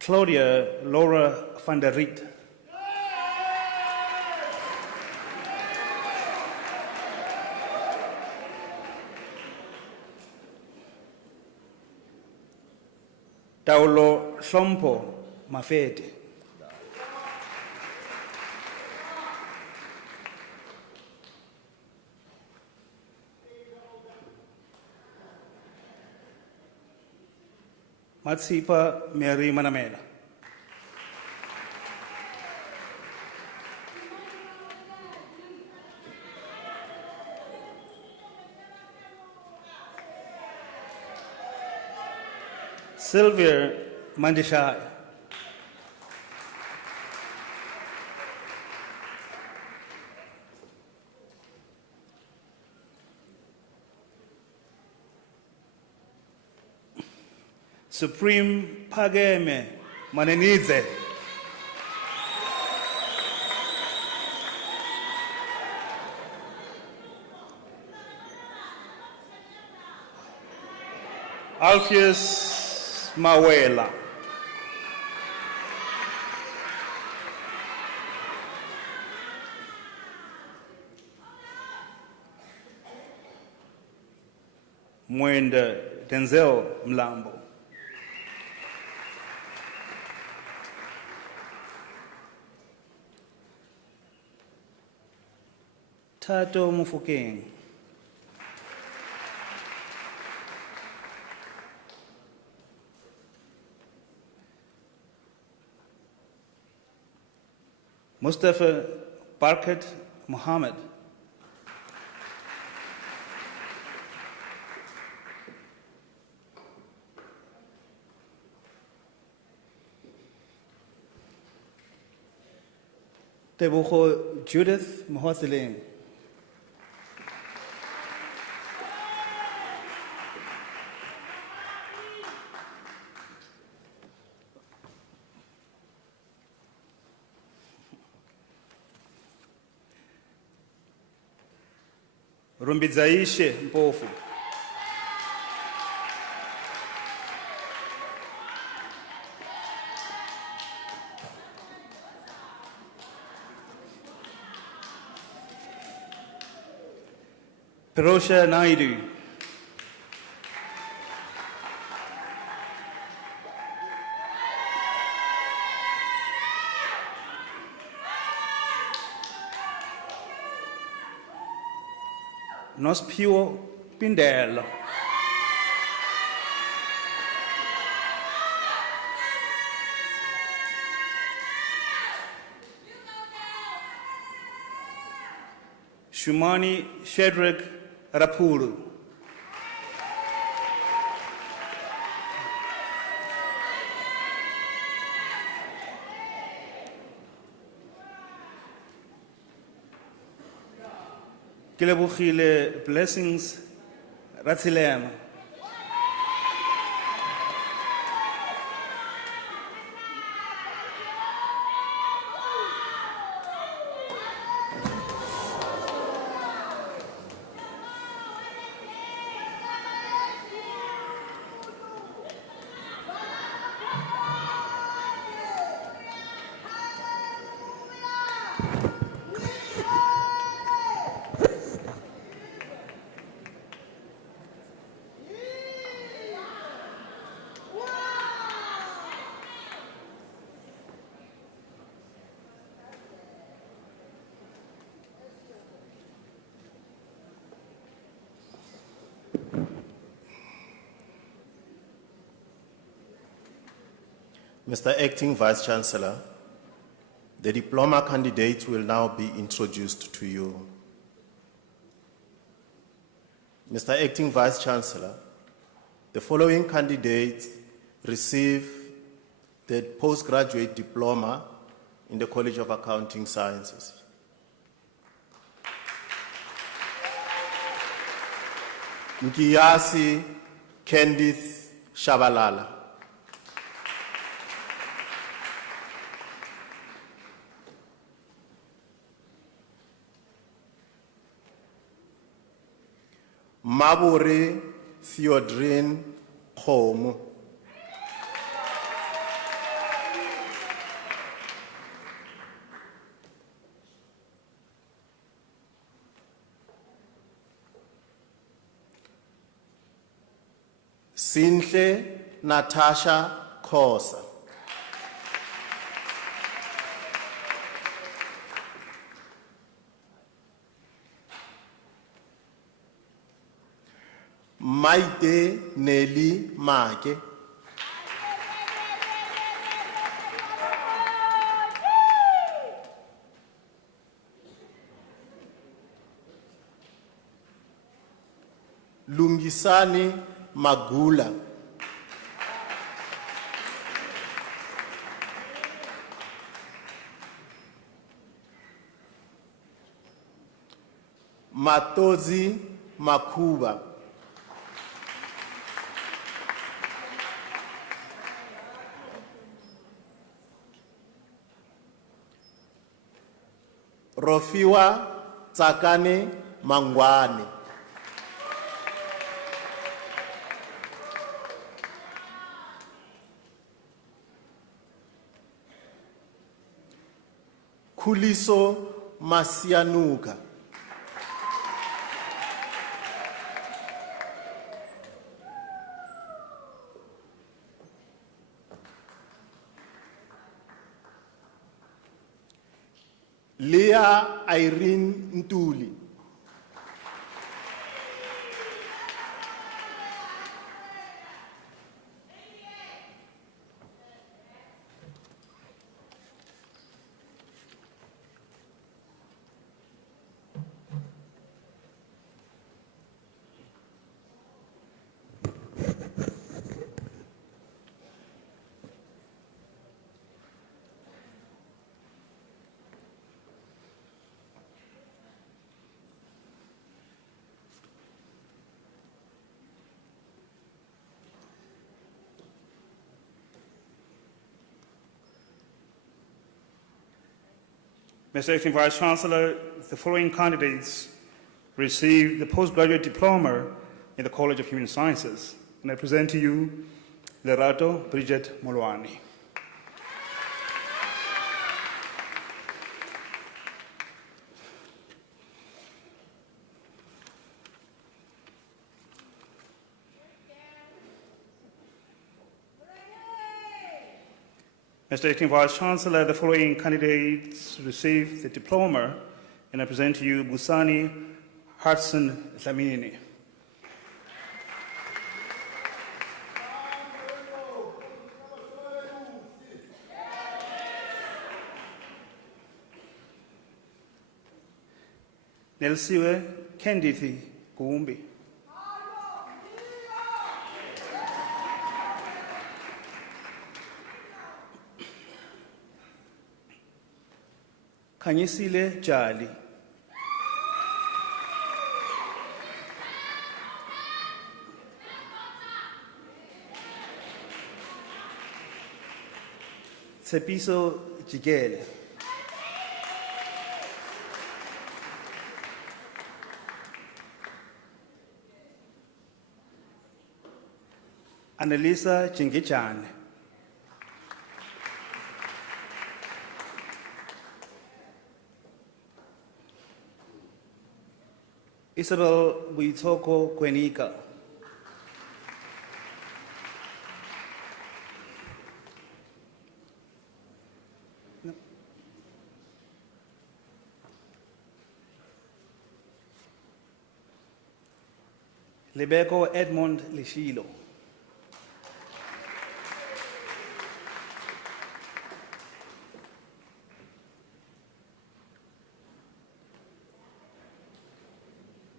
Claudia Laura van der Riet. Taulo Shompo Mafete. Matsipa Mary Manamela. Sylvia Mandishai. Supreme Pageme Manenidze. Alpheus Mawela. Mwenda Denzel Mlambo. Tato Mufokeng. Mustafa Barkat Muhammad. Tebucho Judith Mohoseling. Rumbidzaishe Mpofu. Pirosha Naidu. Nospio Pindel. Shumani Shedrick Rapulu. Kilebogile Blessings Ratsilema. Mr. Acting Vice Chancellor, the diploma candidates will now be introduced to you. Mr. Acting Vice Chancellor, the following candidates receive the postgraduate diploma in the College of Accounting Sciences. Nkiyasi Candice Shabalala. Mabure Theodrine Khomo. Sinhle Natasha Khosa. Maite Nelly Make. Lungisani Magula. Matozi Makuba. Rofiwa Tsakane Mangwane. Kuliso Masianuka. Leah Irene Ntuli. Mr. Acting Vice Chancellor, the following candidates received the postgraduate diploma in the College of Human Sciences. And I present to you Lerato Bridget Molwani. Mr. Acting Vice Chancellor, the following candidates received the diploma, and I present to you Busani Hudson Dlamini. Nelsiwe Kendithi Gumbi. Khanyisile Jali. Tsepiso Jigele. Annalisa Jingijane. Isabel Buitoko Kwenika. Lebeko Edmond Lishilo.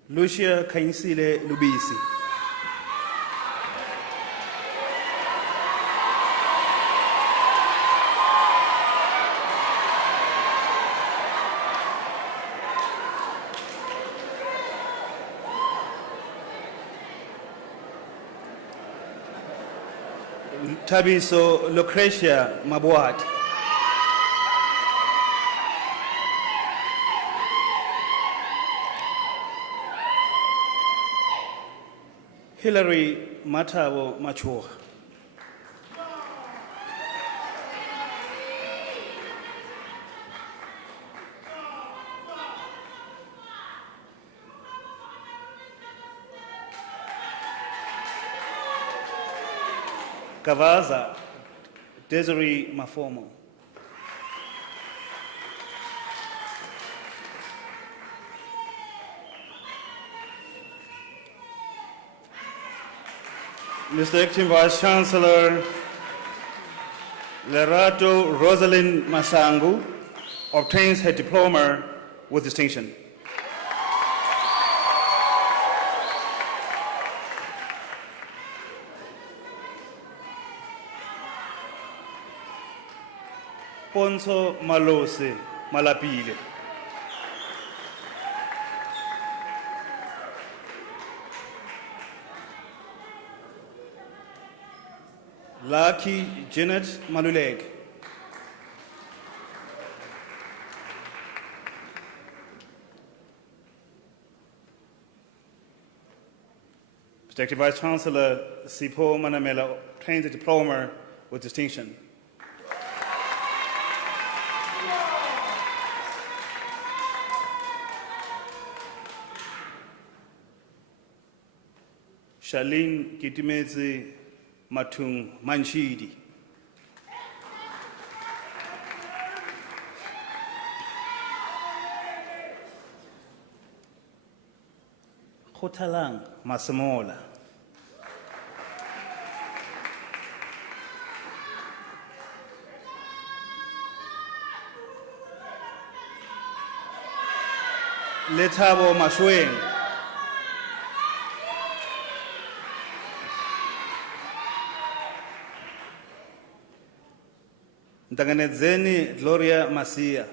Lucia Kainsile Lubisi. Tabiso Lucretia Mabuat. Hilary Matabo Machua. Kavaza Desiree Mafomo. Mr. Acting Vice Chancellor, Lerato Rosalind Masangu obtains her diploma with distinction. Ponso Malose Malapile. Lucky Janet Maluleg. Mr. Acting Vice Chancellor, Sipo Manamela obtains a diploma with distinction. Charlene Kitimezi Matung Manchidi. Khotalang Masamola. Letabo Mashweng. Ntanganedzeni Gloria Masia.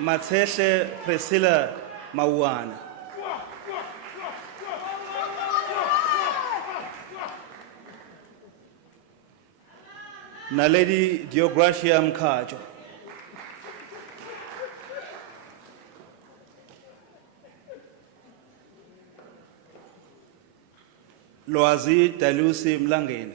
Matsehle Priscilla Mawana. Naledi Diogracia Mkajo. Loazi Dalusi Mlangeni.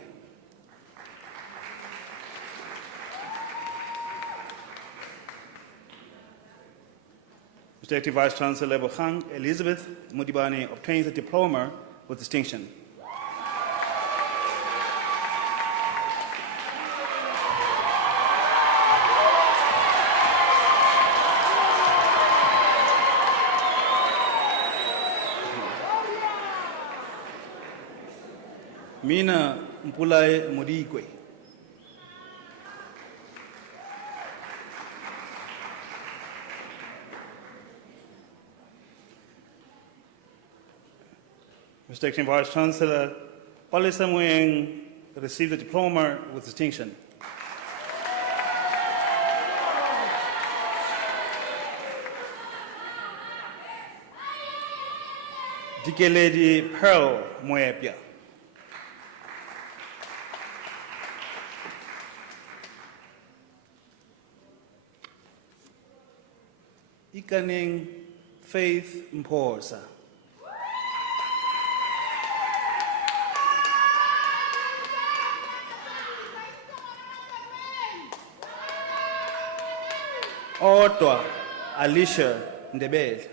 Mr. Acting Vice Chancellor Bogang Elizabeth Modibane obtains a diploma with distinction. Mina Mpulae Modikwe. Mr. Acting Vice Chancellor Palesa Moeng received a diploma with distinction. Dikeledi Pearl Moepia. Ikaning Faith Mposa. Otwa Alicia Ndebele.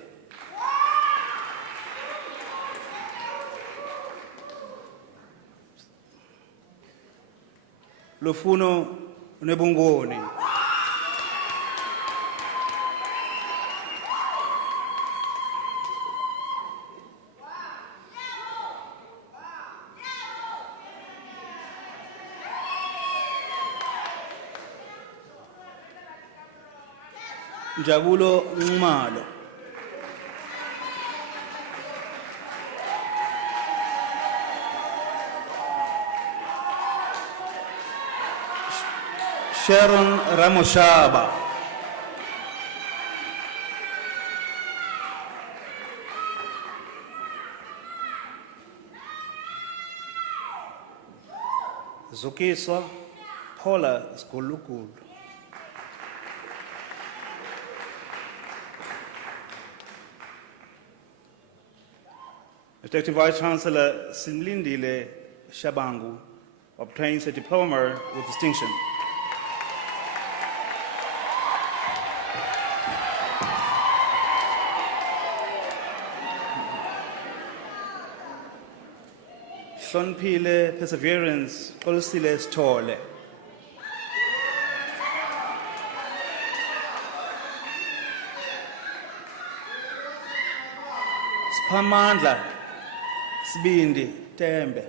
Lofuno Nebungoni. Jabulo Ngumalo. Sharon Ramoshaba. Zukiswa Paula Skulukulu. Mr. Acting Vice Chancellor Simlindile Shabangu obtains a diploma with distinction. Shonpile Perseverance Kolsile Stole. Spamandla Sibindi Tembe.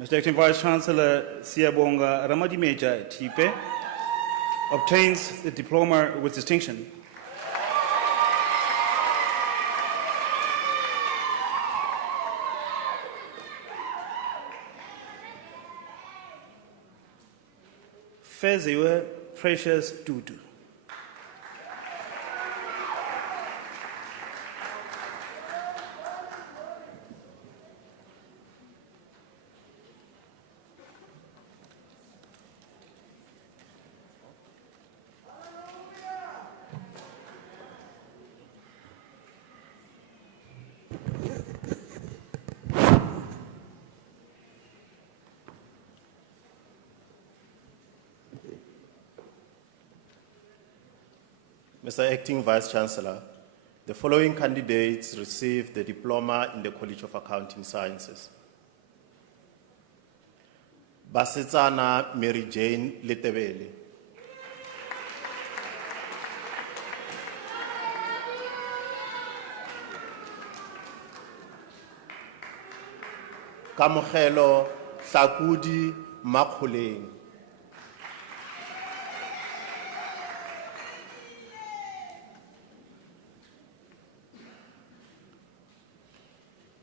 Mr. Acting Vice Chancellor Siabonga Ramadimeja Tipe obtains the diploma with distinction. Feziwe Precious Dudu. Mr. Acting Vice Chancellor, the following candidates received the diploma in the College of Accounting Sciences. Basetsana Mary Jane Letebele. Kamogelo Hlakudi Makgoleng.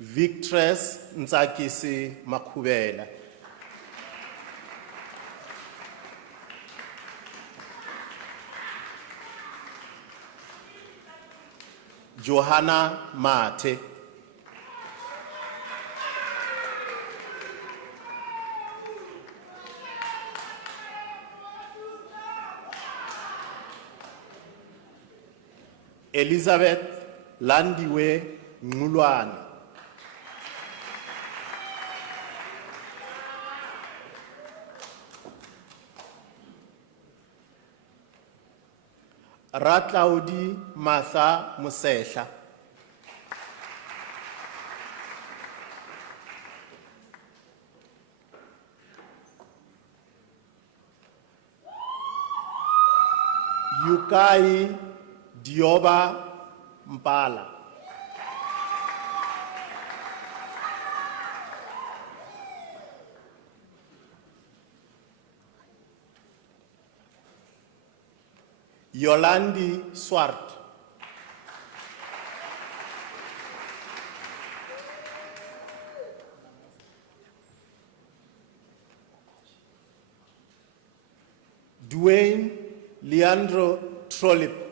Victress Ntsakisi Makhubela. Johanna Mate. Elizabeth Landiwe Ngulwane. Ratlaudi Martha Musehla. Yukai Dioba Mpala. Yolandi Swart. Dwayne Leandro Trollip.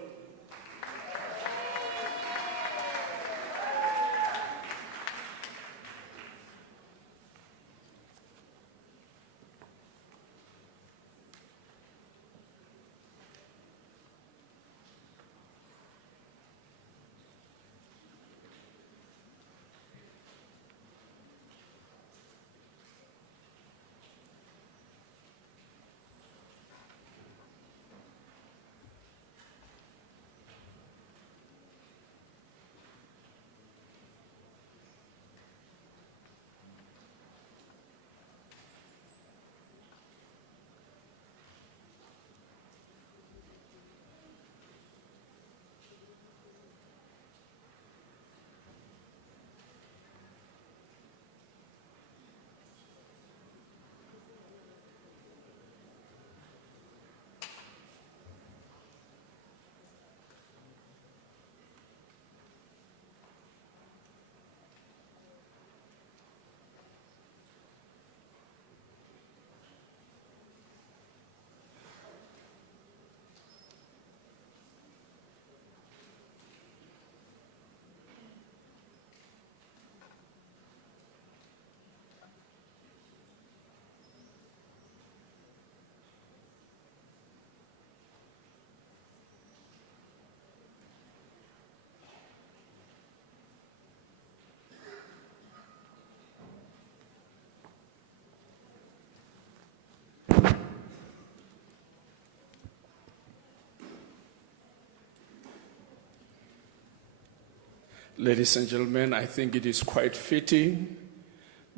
Ladies and gentlemen, I think it is quite fitting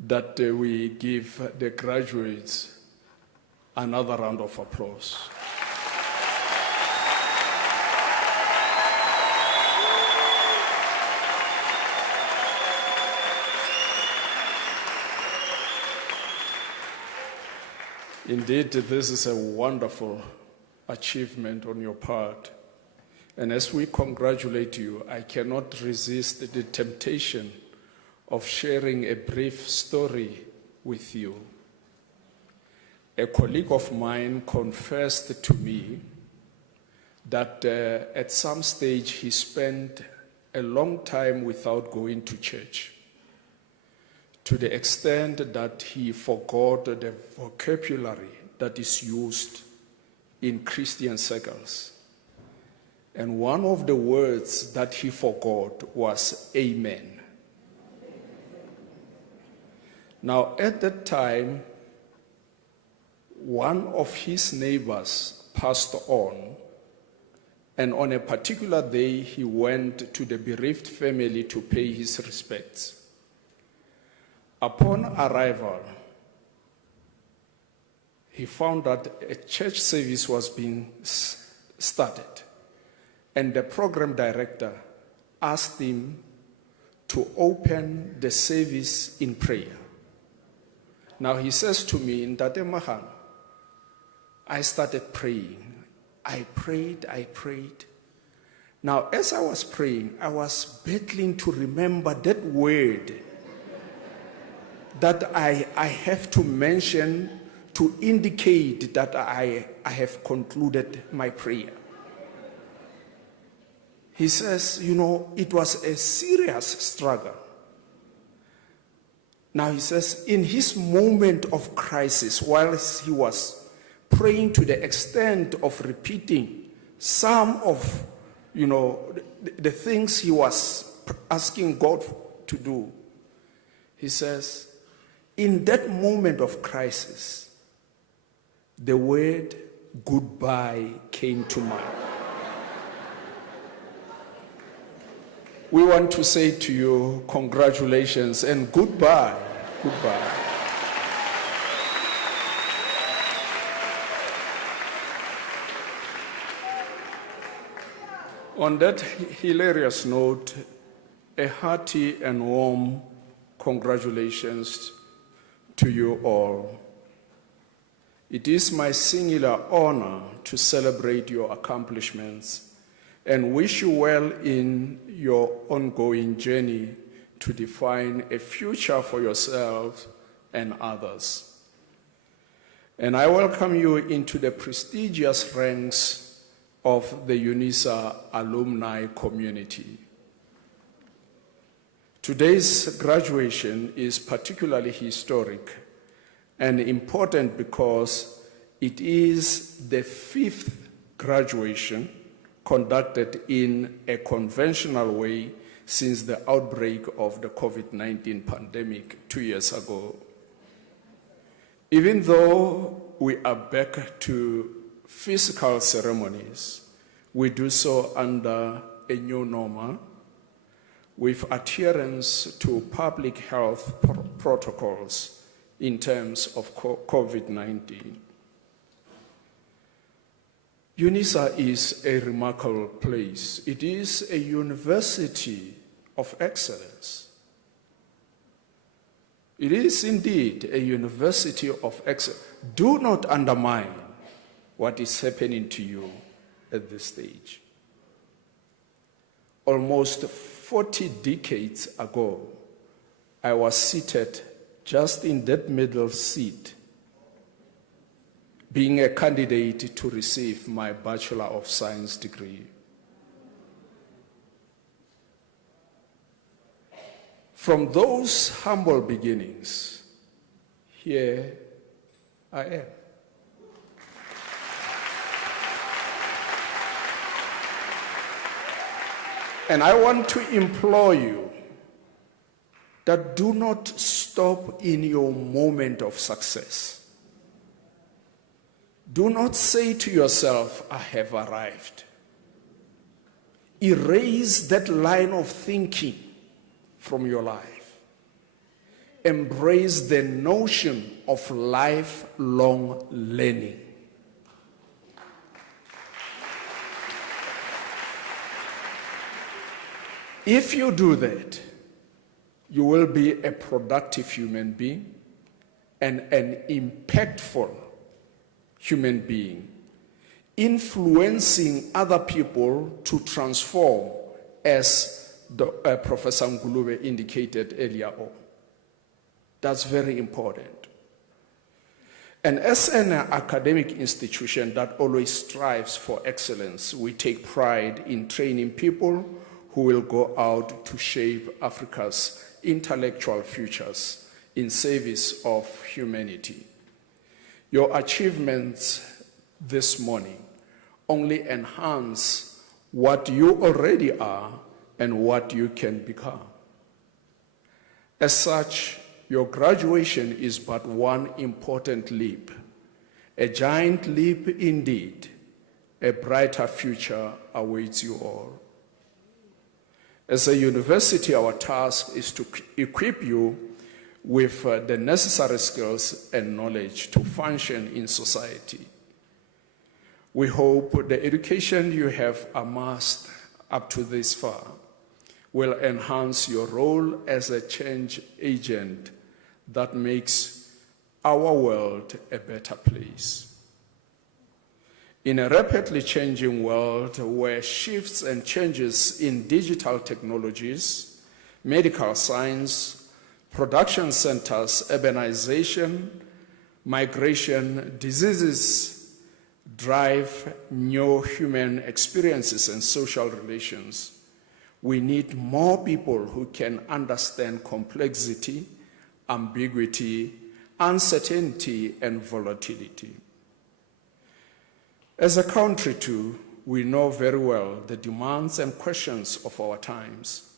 that we give the graduates another round of applause. Indeed, this is a wonderful achievement on your part. And as we congratulate you, I cannot resist the temptation of sharing a brief story with you. A colleague of mine confessed to me that at some stage he spent a long time without going to church, to the extent that he forgot the vocabulary that is used in Christian circles. And one of the words that he forgot was amen. Now, at that time, one of his neighbors passed on, and on a particular day, he went to the bereaved family to pay his respects. Upon arrival, he found that a church service was being started. And the program director asked him to open the service in prayer. Now he says to me, Ntate Mahano, I started praying. I prayed. Now as I was praying, I was battling to remember that word that I have to mention to indicate that I have concluded my prayer. He says, it was a serious struggle. Now he says, in his moment of crisis, whilst he was praying to the extent of repeating some of, the things he was asking God to do, he says, in that moment of crisis, the word goodbye came to mind. we want to say to you congratulations and goodbye. Goodbye. On that hilarious note, a hearty and warm congratulations to you all. It is my singular honor to celebrate your accomplishments and wish you well in your ongoing journey to define a future for yourself and others. And I welcome you into the prestigious ranks of the Unisa alumni community. Today's graduation is particularly historic and important because it is the 5th graduation conducted in a conventional way since the outbreak of the COVID-19 pandemic 2 years ago. Even though we are back to physical ceremonies, we do so under a new normal with adherence to public health protocols in terms of COVID-19. Unisa is a remarkable place. It is a university of excellence. It is indeed a university of excellence. Do not undermine what is happening to you at this stage. Almost 40 decades ago, I was seated just in that middle seat, being a candidate to receive my Bachelor of Science degree. From those humble beginnings, here I am. And I want to implore you that do not stop in your moment of success. Do not say to yourself, I have arrived. Erase that line of thinking from your life. Embrace the notion of lifelong learning. If you do that, you will be a productive human being and an impactful human being, influencing other people to transform, as Professor Ngulube indicated earlier on. That's very important. And as an academic institution that always strives for excellence, we take pride in training people who will go out to shape Africa's intellectual futures in service of humanity. Your achievements this morning only enhance what you already are and what you can become. As such, your graduation is but one important leap, a giant leap indeed. A brighter future awaits you all. As a university, our task is to equip you with the necessary skills and knowledge to function in society. We hope the education you have amassed up to this far will enhance your role as a change agent that makes our world a better place. In a rapidly changing world where shifts and changes in digital technologies, medical science, production centers, urbanization, migration, diseases drive new human experiences and social relations, we need more people who can understand complexity, ambiguity, uncertainty, and volatility. As a country, too, we know very well the demands and questions of our times.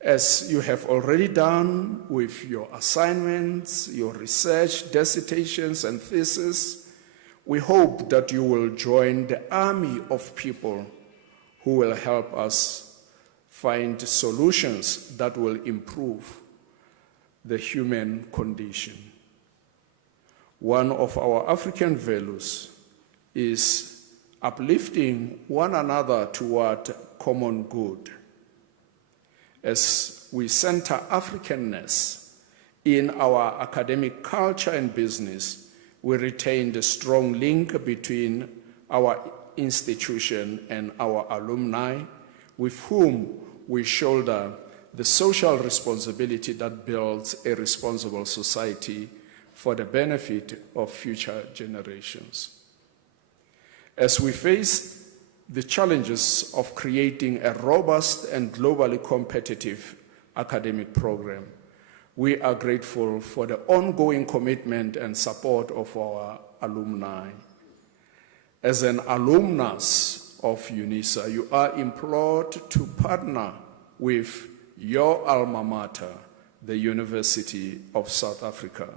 As you have already done with your assignments, your research, dissertations, and theses, we hope that you will join the army of people who will help us find solutions that will improve the human condition. One of our African values is uplifting one another toward common good. As we center Africanness in our academic culture and business, we retain the strong link between our institution and our alumni, with whom we shoulder the social responsibility that builds a responsible society for the benefit of future generations. As we face the challenges of creating a robust and globally competitive academic program, we are grateful for the ongoing commitment and support of our alumni. As an alumnus of Unisa, you are implored to partner with your alma mater, the University of South Africa,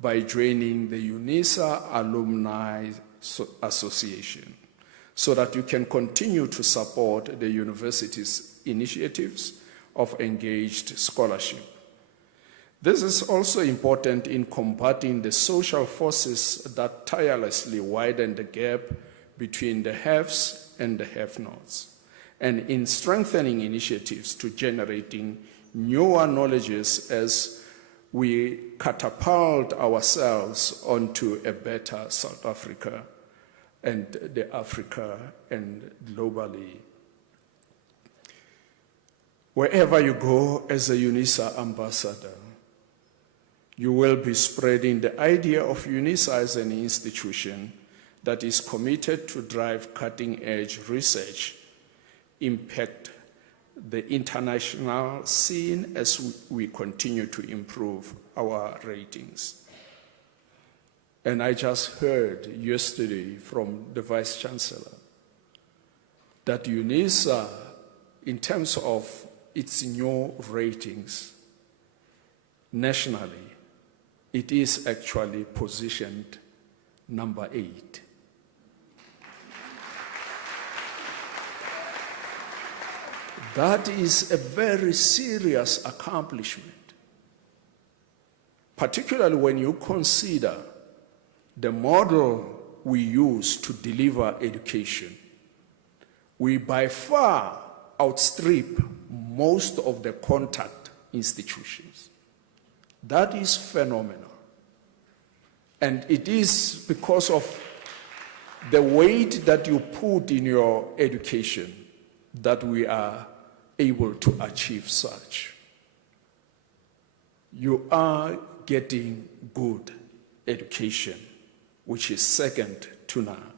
by joining the Unisa Alumni Association, so that you can continue to support the university's initiatives of engaged scholarship. This is also important in combating the social forces that tirelessly widen the gap between the haves and the have-nots, and in strengthening initiatives to generating newer knowledges as we catapult ourselves onto a better South Africa and the Africa and globally. Wherever you go as a Unisa ambassador, you will be spreading the idea of Unisa as an institution that is committed to drive cutting-edge research, impact the international scene as we continue to improve our ratings. And I just heard yesterday from the Vice Chancellor that Unisa, in terms of its new ratings nationally, it is actually positioned number 8. That is a very serious accomplishment, particularly when you consider the model we use to deliver education. We by far outstrip most of the contact institutions. That is phenomenal. And it is because of the weight that you put in your education that we are able to achieve such. You are getting good education, which is second to none.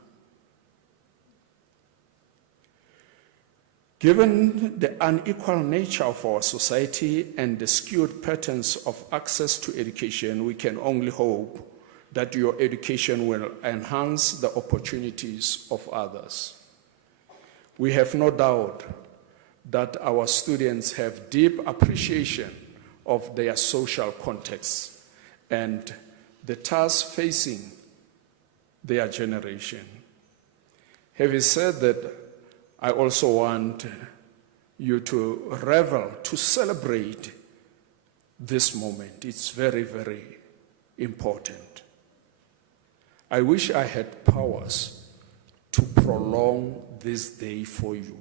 Given the unequal nature of our society and the skewed patterns of access to education, we can only hope that your education will enhance the opportunities of others. We have no doubt that our students have deep appreciation of their social contexts and the tasks facing their generation. Having said that, I also want you to revel, to celebrate this moment. It's very, very important. I wish I had powers to prolong this day for you,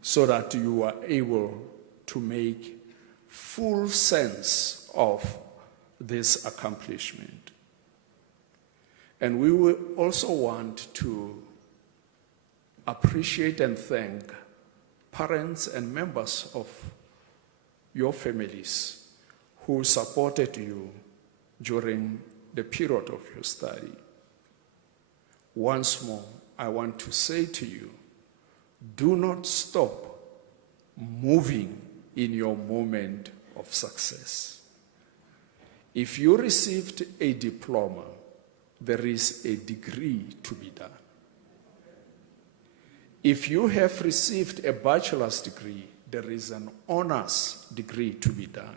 so that you are able to make full sense of this accomplishment. And we will also want to appreciate and thank parents and members of your families who supported you during the period of your study. Once more, I want to say to you, do not stop moving in your moment of success. If you received a diploma, there is a degree to be done. If you have received a bachelor's degree, there is an honors degree to be done.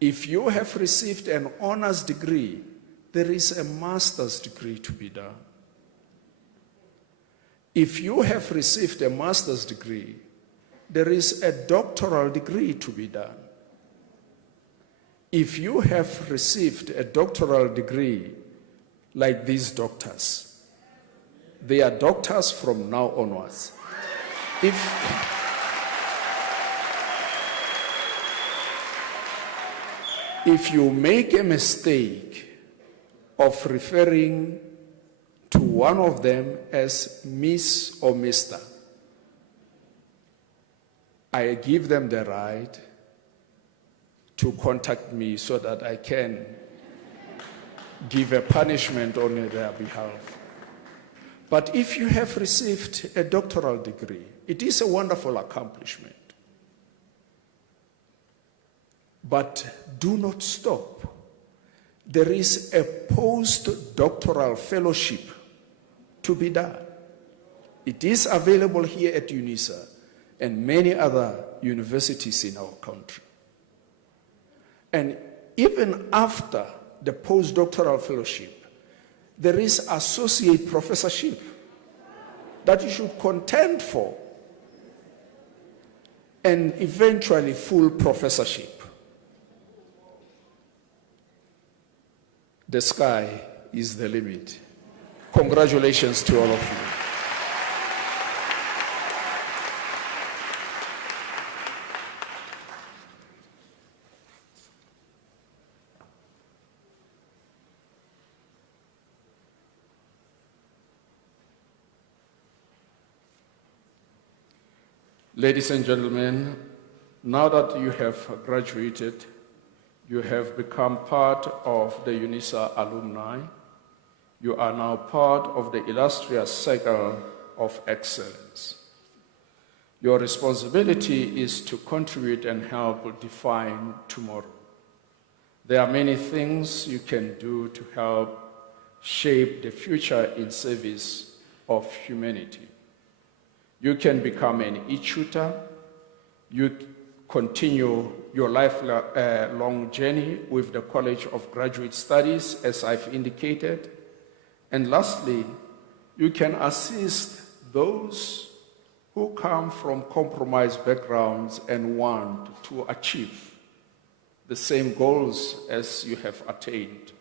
If you have received an honors degree, there is a master's degree to be done. If you have received a master's degree, there is a doctoral degree to be done. If you have received a doctoral degree, like these doctors, they are doctors from now onwards. If you make a mistake of referring to one of them as Miss or Mr., I give them the right to contact me so that I can give a punishment on their behalf. But if you have received a doctoral degree, it is a wonderful accomplishment. But do not stop. There is a postdoctoral fellowship to be done. It is available here at Unisa and many other universities in our country. And even after the postdoctoral fellowship, there is associate professorship that you should contend for, and eventually full professorship. The sky is the limit. Congratulations to all of you. Ladies and gentlemen, now that you have graduated, you have become part of the Unisa alumni. You are now part of the illustrious circle of excellence. Your responsibility is to contribute and help define tomorrow. There are many things you can do to help shape the future in service of humanity. You can become an e-tutor. You continue your lifelong journey with the College of Graduate Studies, as I've indicated. And lastly, you can assist those who come from compromised backgrounds and want to achieve the same goals as you have attained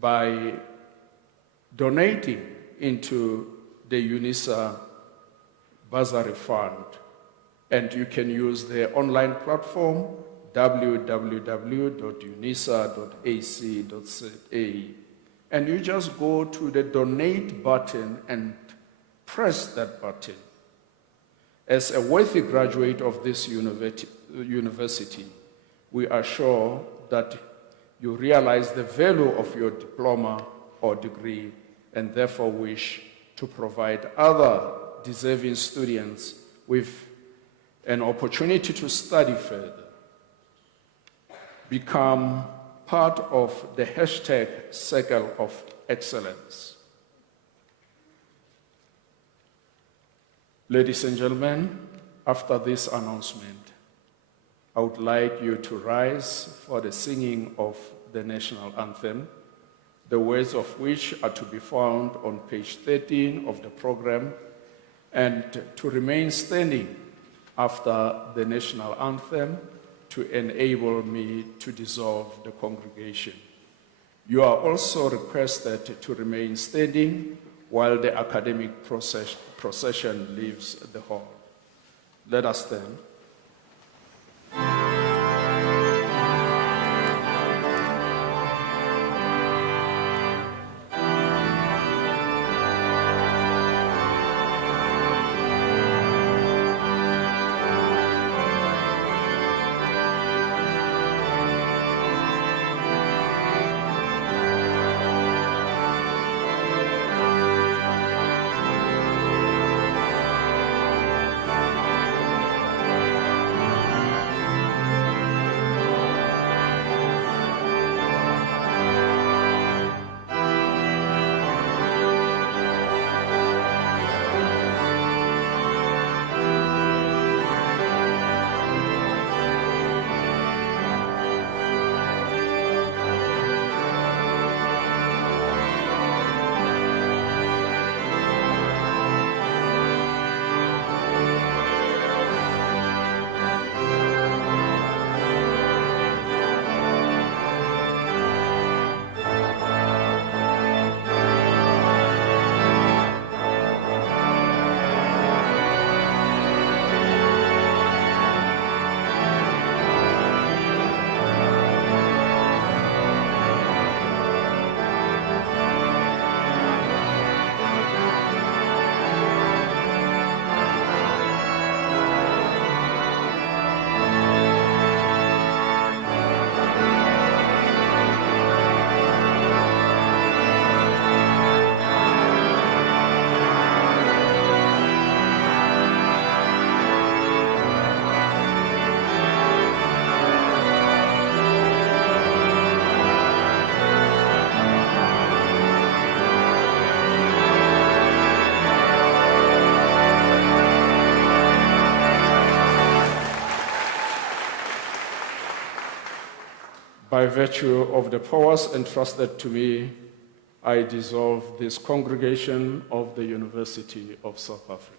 by donating into the Unisa Bursary Fund. And you can use the online platform www.unisa.ac.za, and you just go to the donate button and press that button. As a worthy graduate of this university, we are sure that you realize the value of your diploma or degree, and therefore wish to provide other deserving students with an opportunity to study further. Become part of the hashtag Circle of Excellence. Ladies and gentlemen, after this announcement, I would like you to rise for the singing of the national anthem, the words of which are to be found on page 13 of the program, and to remain standing after the national anthem to enable me to dissolve the congregation. You are also requested to remain standing while the academic procession leaves the hall. Let us stand. By virtue of the powers entrusted to me, I dissolve this congregation of the University of South Africa.